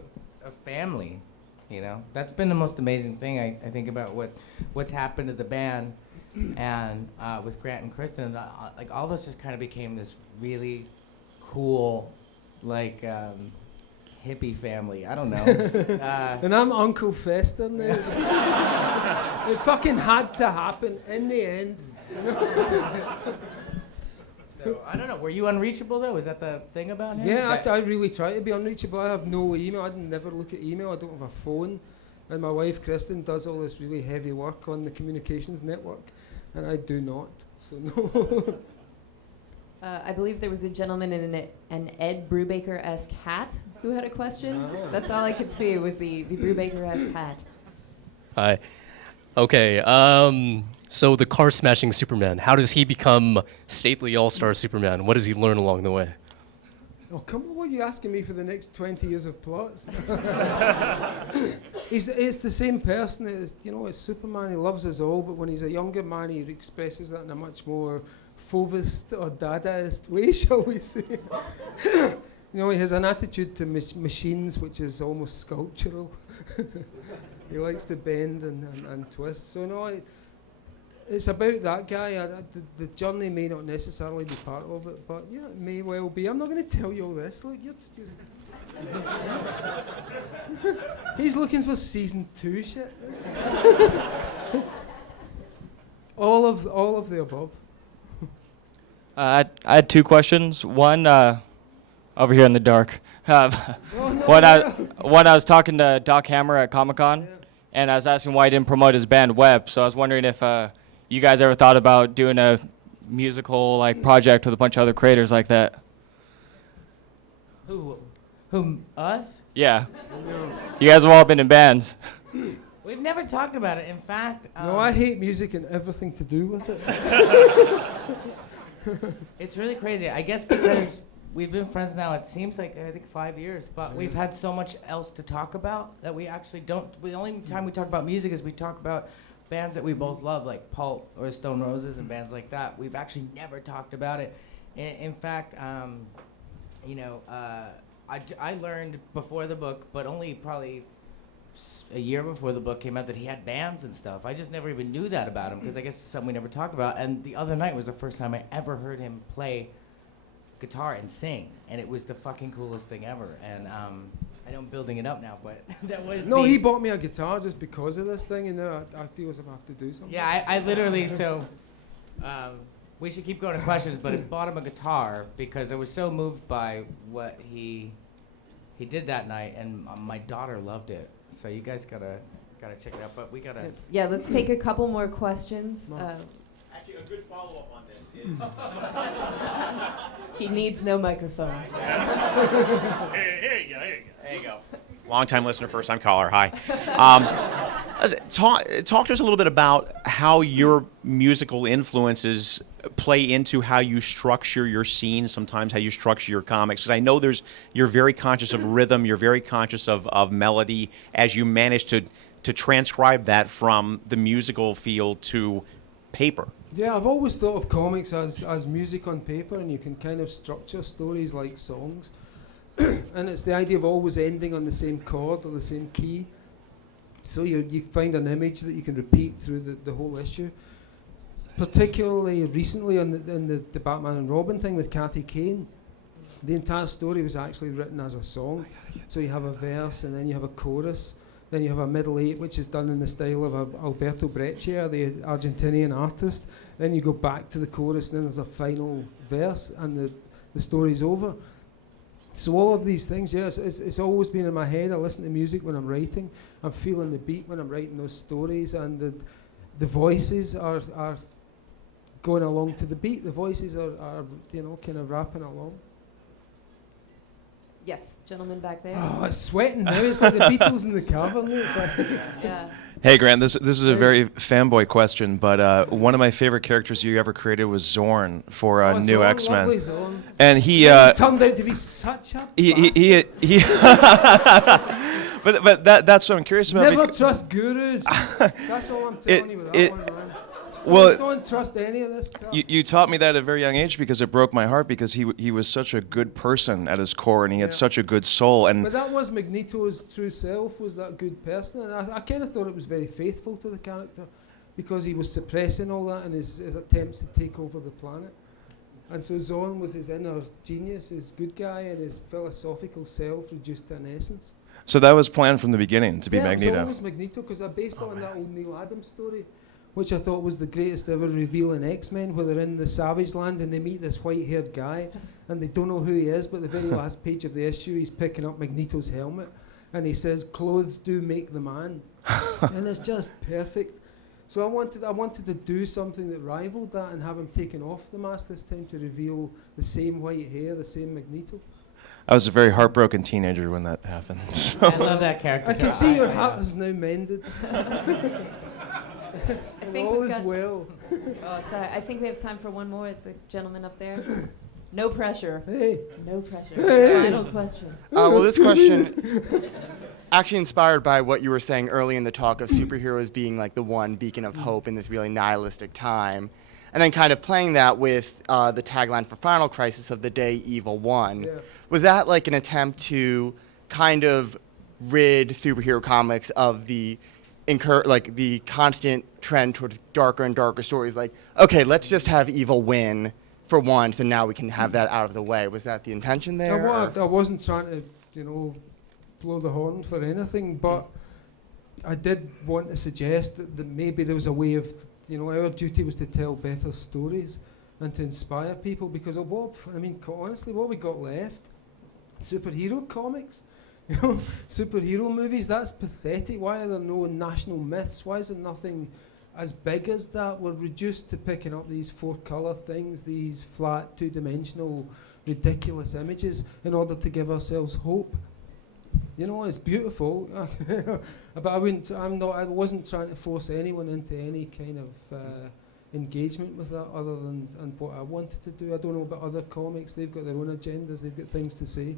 family. You know, that's been the most amazing thing I think about what's happened to the band, and with Grant and Kristen, and like all of us just kind of became this really cool, like hippie family. I don't know. And I'm Uncle Fester now. It fucking had to happen in the end. You know? So I don't know. Were you unreachable though? Was that the thing about him? Yeah, I really try to be unreachable. I have no email. I never look at email. I don't have a phone. And my wife, Kristen, does all this really heavy work on the communications network. And I do not. So no. I believe there was a gentleman in an Ed Brubaker-esque hat who had a question. Oh. That's all I could see was the Brubaker-esque hat. Hi. Okay. So the car smashing Superman, how does he become stately all-star Superman? What does he learn along the way? Oh, come on, what are you asking me for the next 20 years of plots? It's the same person. It's Superman. He loves us all, but when he's a younger man, he expresses that in a much more fauvist or dadaist way, shall we say. He has an attitude to machines which is almost sculptural. He likes to bend and twist. So no, it's about that guy. The journey may not necessarily be part of it, but yeah, it may well be. I'm not going to tell you all this. Look, he's looking for season 2 shit. all of the above. I had 2 questions. One, over here in the dark. When I was talking to Doc Hammer at Comic-Con, and I was asking why he didn't promote his band Web. So I was wondering if you guys ever thought about doing a musical project with a bunch of other creators like that. Whom us? Yeah. You guys have all been in bands. We've never talked about it. In fact, No, I hate music and everything to do with it. it's really crazy. I guess because we've been friends now, it seems like, I think, 5 years, but we've had so much else to talk about that we actually don't. The only time we talk about music is we talk about bands that we both love, like Pulp or Stone Roses and bands like that. We've actually never talked about it. In fact, I learned before the book, but only probably a year before the book came out, that he had bands and stuff. I just never even knew that about him because I guess it's something we never talked about. And the other night was the first time I ever heard him play guitar and sing, and it was the fucking coolest thing ever. And I know I'm building it up now, but that was he bought me a guitar just because of this thing, and now I feel as if I have to do something. Yeah, I literally, so we should keep going to questions, but I bought him a guitar because I was so moved by what he did that night, and my daughter loved it. So you guys gotta check it out, but we gotta. Yeah, let's take a couple more questions. Actually, a good follow-up on this is... He needs no microphone. Here you go. Long-time listener, first-time caller. Hi. Talk to us a little bit about how your musical influences play into how you structure your scenes, sometimes how you structure your comics. Because I know you're very conscious of rhythm, you're very conscious of melody as you manage to transcribe that from the musical field to paper. Yeah, I've always thought of comics as music on paper, and you can kind of structure stories like songs. And it's the idea of always ending on the same chord or the same key. So you find an image that you can repeat through the whole issue. Particularly recently in the Batman and Robin thing with Kathy Kane, the entire story was actually written as a song. So you have a verse, and then you have a chorus, then you have a middle eight, which is done in the style of Alberto Breccia, the Argentinian artist. Then you go back to the chorus, and then there's a final verse, and the story's over. So all of these things, yes, it's always been in my head. I listen to music when I'm writing. I'm feeling the beat when I'm writing those stories, and the voices are going along to the beat. The voices are kind of rapping along. Yes, gentleman back there. Oh, it's sweating now. It's like the Beatles in the cavern. It's like yeah. Hey, Grant, this is a very fanboy question, but one of my favorite characters you ever created was Zorn for New Zorn, X-Men. lovely Zorn. And he turned out to be such a he but that's what I'm curious about. Never trust gurus. That's all I'm telling you with that one, man. Well, don't trust any of this crap. You taught me that at a very young age because it broke my heart because he was such a good person at his core and he had such a good soul. And but that was Magneto's true self, was that good person, and I kind of thought it was very faithful to the character because he was suppressing all that in his attempts to take over the planet. And so Zorn was his inner genius, his good guy, and his philosophical self reduced to an essence. So that was planned from the beginning to be Magneto. Yeah, it was Magneto because I based it on that old Neil Adams story, which I thought was the greatest ever reveal in X-Men, where they're in the Savage Land and they meet this white-haired guy and they don't know who he is, but the very last page of the issue he's picking up Magneto's helmet and he says, "Clothes do make the man." And it's just perfect. So I wanted to do something that rivaled that and have him taken off the mask this time to reveal the same white hair, the same Magneto. I was a very heartbroken teenager when that happened. So. I love that character. I can see your heart is now mended. I think all we've is got- well. Oh, sorry. I think we have time for one more. The gentleman up there. No pressure. Hey. No pressure. Hey. Final question. Well, this question actually inspired by what you were saying early in the talk of superheroes being like the one beacon of hope in this really nihilistic time. And then kind of playing that with the tagline for Final Crisis of the Day Evil Won. Yeah. Was that like an attempt to kind of rid superhero comics of the the constant trend towards darker and darker stories? Like, okay, let's just have evil win for once, and now we can have that out of the way. Was that the intention there? I wasn't trying to, blow the horn for anything, but I did want to suggest that maybe there was a way of, our duty was to tell better stories and to inspire people, because honestly, what we got left? Superhero comics? Superhero movies, that's pathetic. Why are there no national myths? Why is there nothing as big as that? We're reduced to picking up these 4-colour things, these flat, two-dimensional, ridiculous images in order to give ourselves hope. It's beautiful, but I wasn't trying to force anyone into any kind of engagement with that other than what I wanted to do. I don't know about other comics. They've got their own agendas. They've got things to say.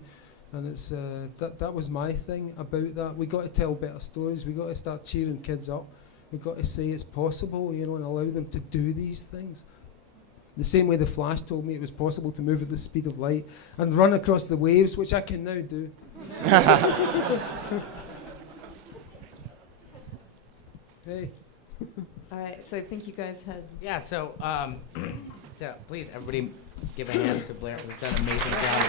And it's that was my thing about that. We got to tell better stories. We got to start cheering kids up. We got to say it's possible, and allow them to do these things. The same way the Flash told me it was possible to move at the speed of light and run across the waves, which I can now do. Hey. All right. So I think you guys had. Yeah. So, so please, everybody, give a hand to Blair. Who's done an amazing job.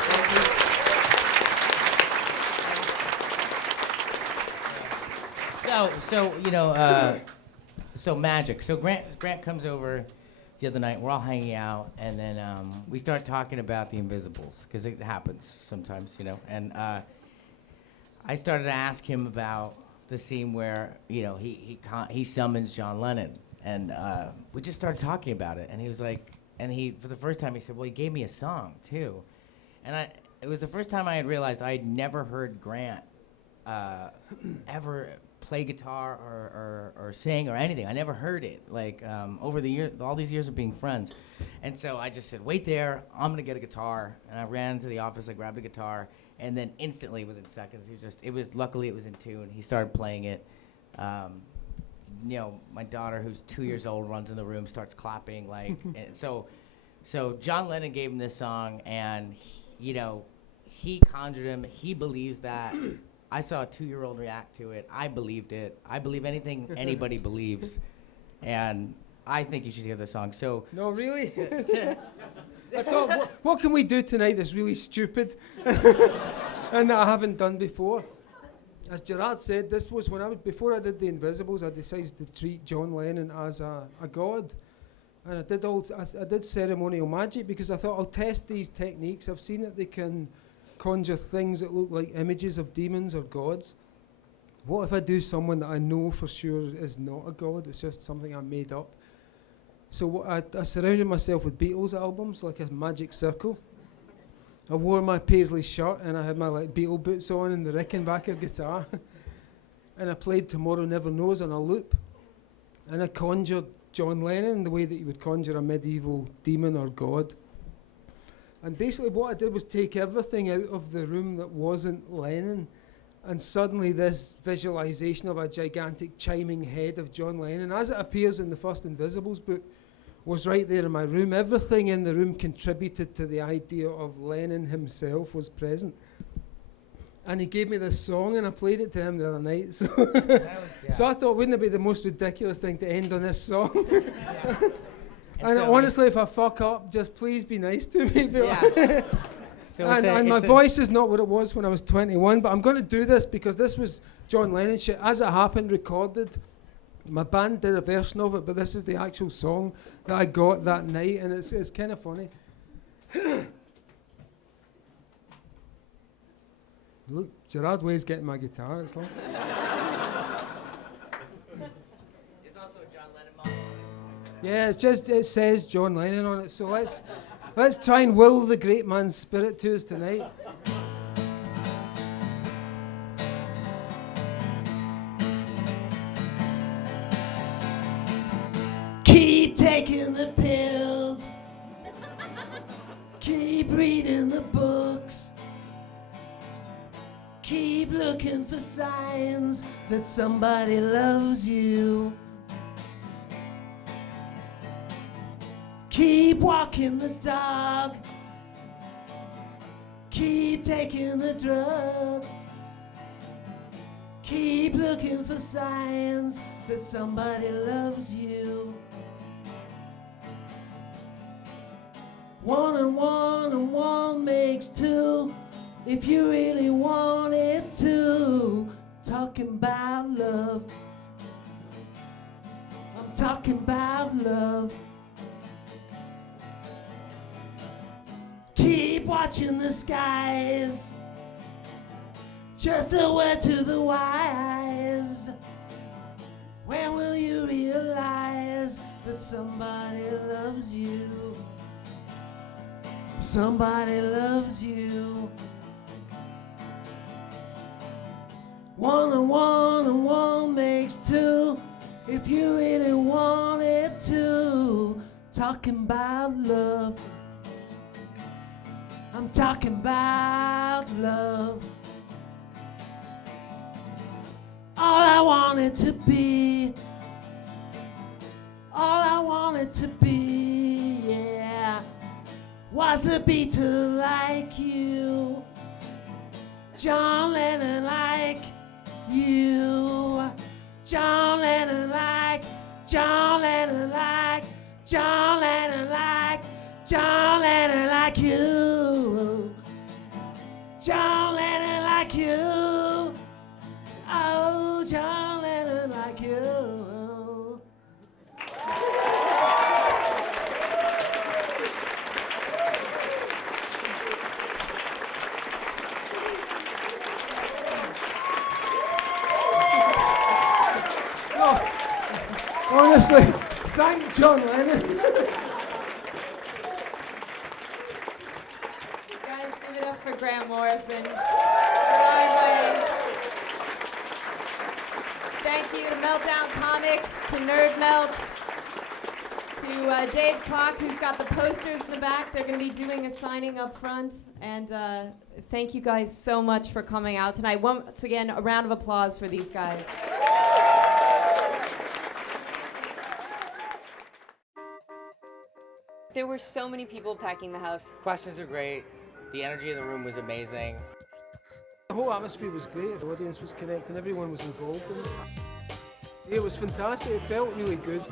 So magic. So Grant comes over the other night. We're all hanging out, and then we start talking about the Invisibles because it happens sometimes, And I started to ask him about the scene where he summons John Lennon, and we just started talking about it. And he was like, for the first time he said, "Well, he gave me a song too," and it was the first time I had realized I had never heard Grant ever play guitar or sing or anything. I never heard it, like, over the year, all these years of being friends. And so I just said, wait there, I'm gonna get a guitar. And I ran to the office, I grabbed the guitar, and then instantly, within seconds, luckily it was in tune. He started playing it. You know, my daughter, who's 2 years old, runs in the room, starts clapping, like, and so John Lennon gave him this song, and he conjured him. He believes that. I saw a 2-year-old react to it. I believed it. I believe anything anybody believes, and I think you should hear the song. So no, really. I thought, what can we do tonight that's really stupid, and that I haven't done before? As Gerard said, this was before I did The Invisibles. I decided to treat John Lennon as a god, and I did ceremonial magic because I thought I'll test these techniques. I've seen that they can conjure things that look like images of demons or gods. What if I do someone that I know for sure is not a god? It's just something I made up. So I surrounded myself with Beatles albums, like a magic circle. I wore my paisley shirt and I had my Beatle boots on and the Rickenbacker guitar. And I played Tomorrow Never Knows on a loop. And I conjured John Lennon the way that you would conjure a medieval demon or god. And basically what I did was take everything out of the room that wasn't Lennon, and suddenly this visualization of a gigantic chiming head of John Lennon, as it appears in the first Invisibles book, was right there in my room. Everything in the room contributed to the idea of Lennon himself was present. And he gave me this song, and I played it to him the other night. So, so I thought, wouldn't it be the most ridiculous thing to end on this song? And so honestly, if I fuck up, just please be nice to me. Yeah. So and my voice is not what it was when I was 21, but I'm going to do this because this was John Lennon shit. As it happened, recorded. My band did a version of it, but this is the actual song that I got that night, and it's kind of funny. Look, Gerard Way's getting my guitar. It's like. Yeah, it says John Lennon on it, so let's try and will the great man's spirit to us tonight. Keep taking the pills. Keep reading the books. Keep looking for signs that somebody loves you. Keep walking the dog. Keep taking the drug. Keep looking for signs that somebody loves you. 1 and 1 makes 2 if you really want it to. Talking about love. I'm talking about love. Keep watching the skies. Just a word to the wise. When will you realize that somebody loves you? Somebody loves you. 1 and 1 makes 2 if you really want it to. Talking about love. I'm talking about love. All I wanted to be. All I wanted to be, yeah, was a Beatle like you. John Lennon like you. John Lennon like, John Lennon like, John Lennon like, John Lennon like you. John Lennon like you. Oh, John Lennon like you. Honestly, thank John Lennon. Guys, give it up for Grant Morrison. Gerard Way. Thank you to Meltdown Comics, to Nerd Melt, to Dave Klock, who's got the posters in the back. They're going to be doing a signing up front. And thank you guys so much for coming out tonight. Once again, a round of applause for these guys. There were so many people packing the house. Questions are great. The energy in the room was amazing. The whole atmosphere was great. The audience was connecting. Everyone was involved in it. It was fantastic. It felt really good.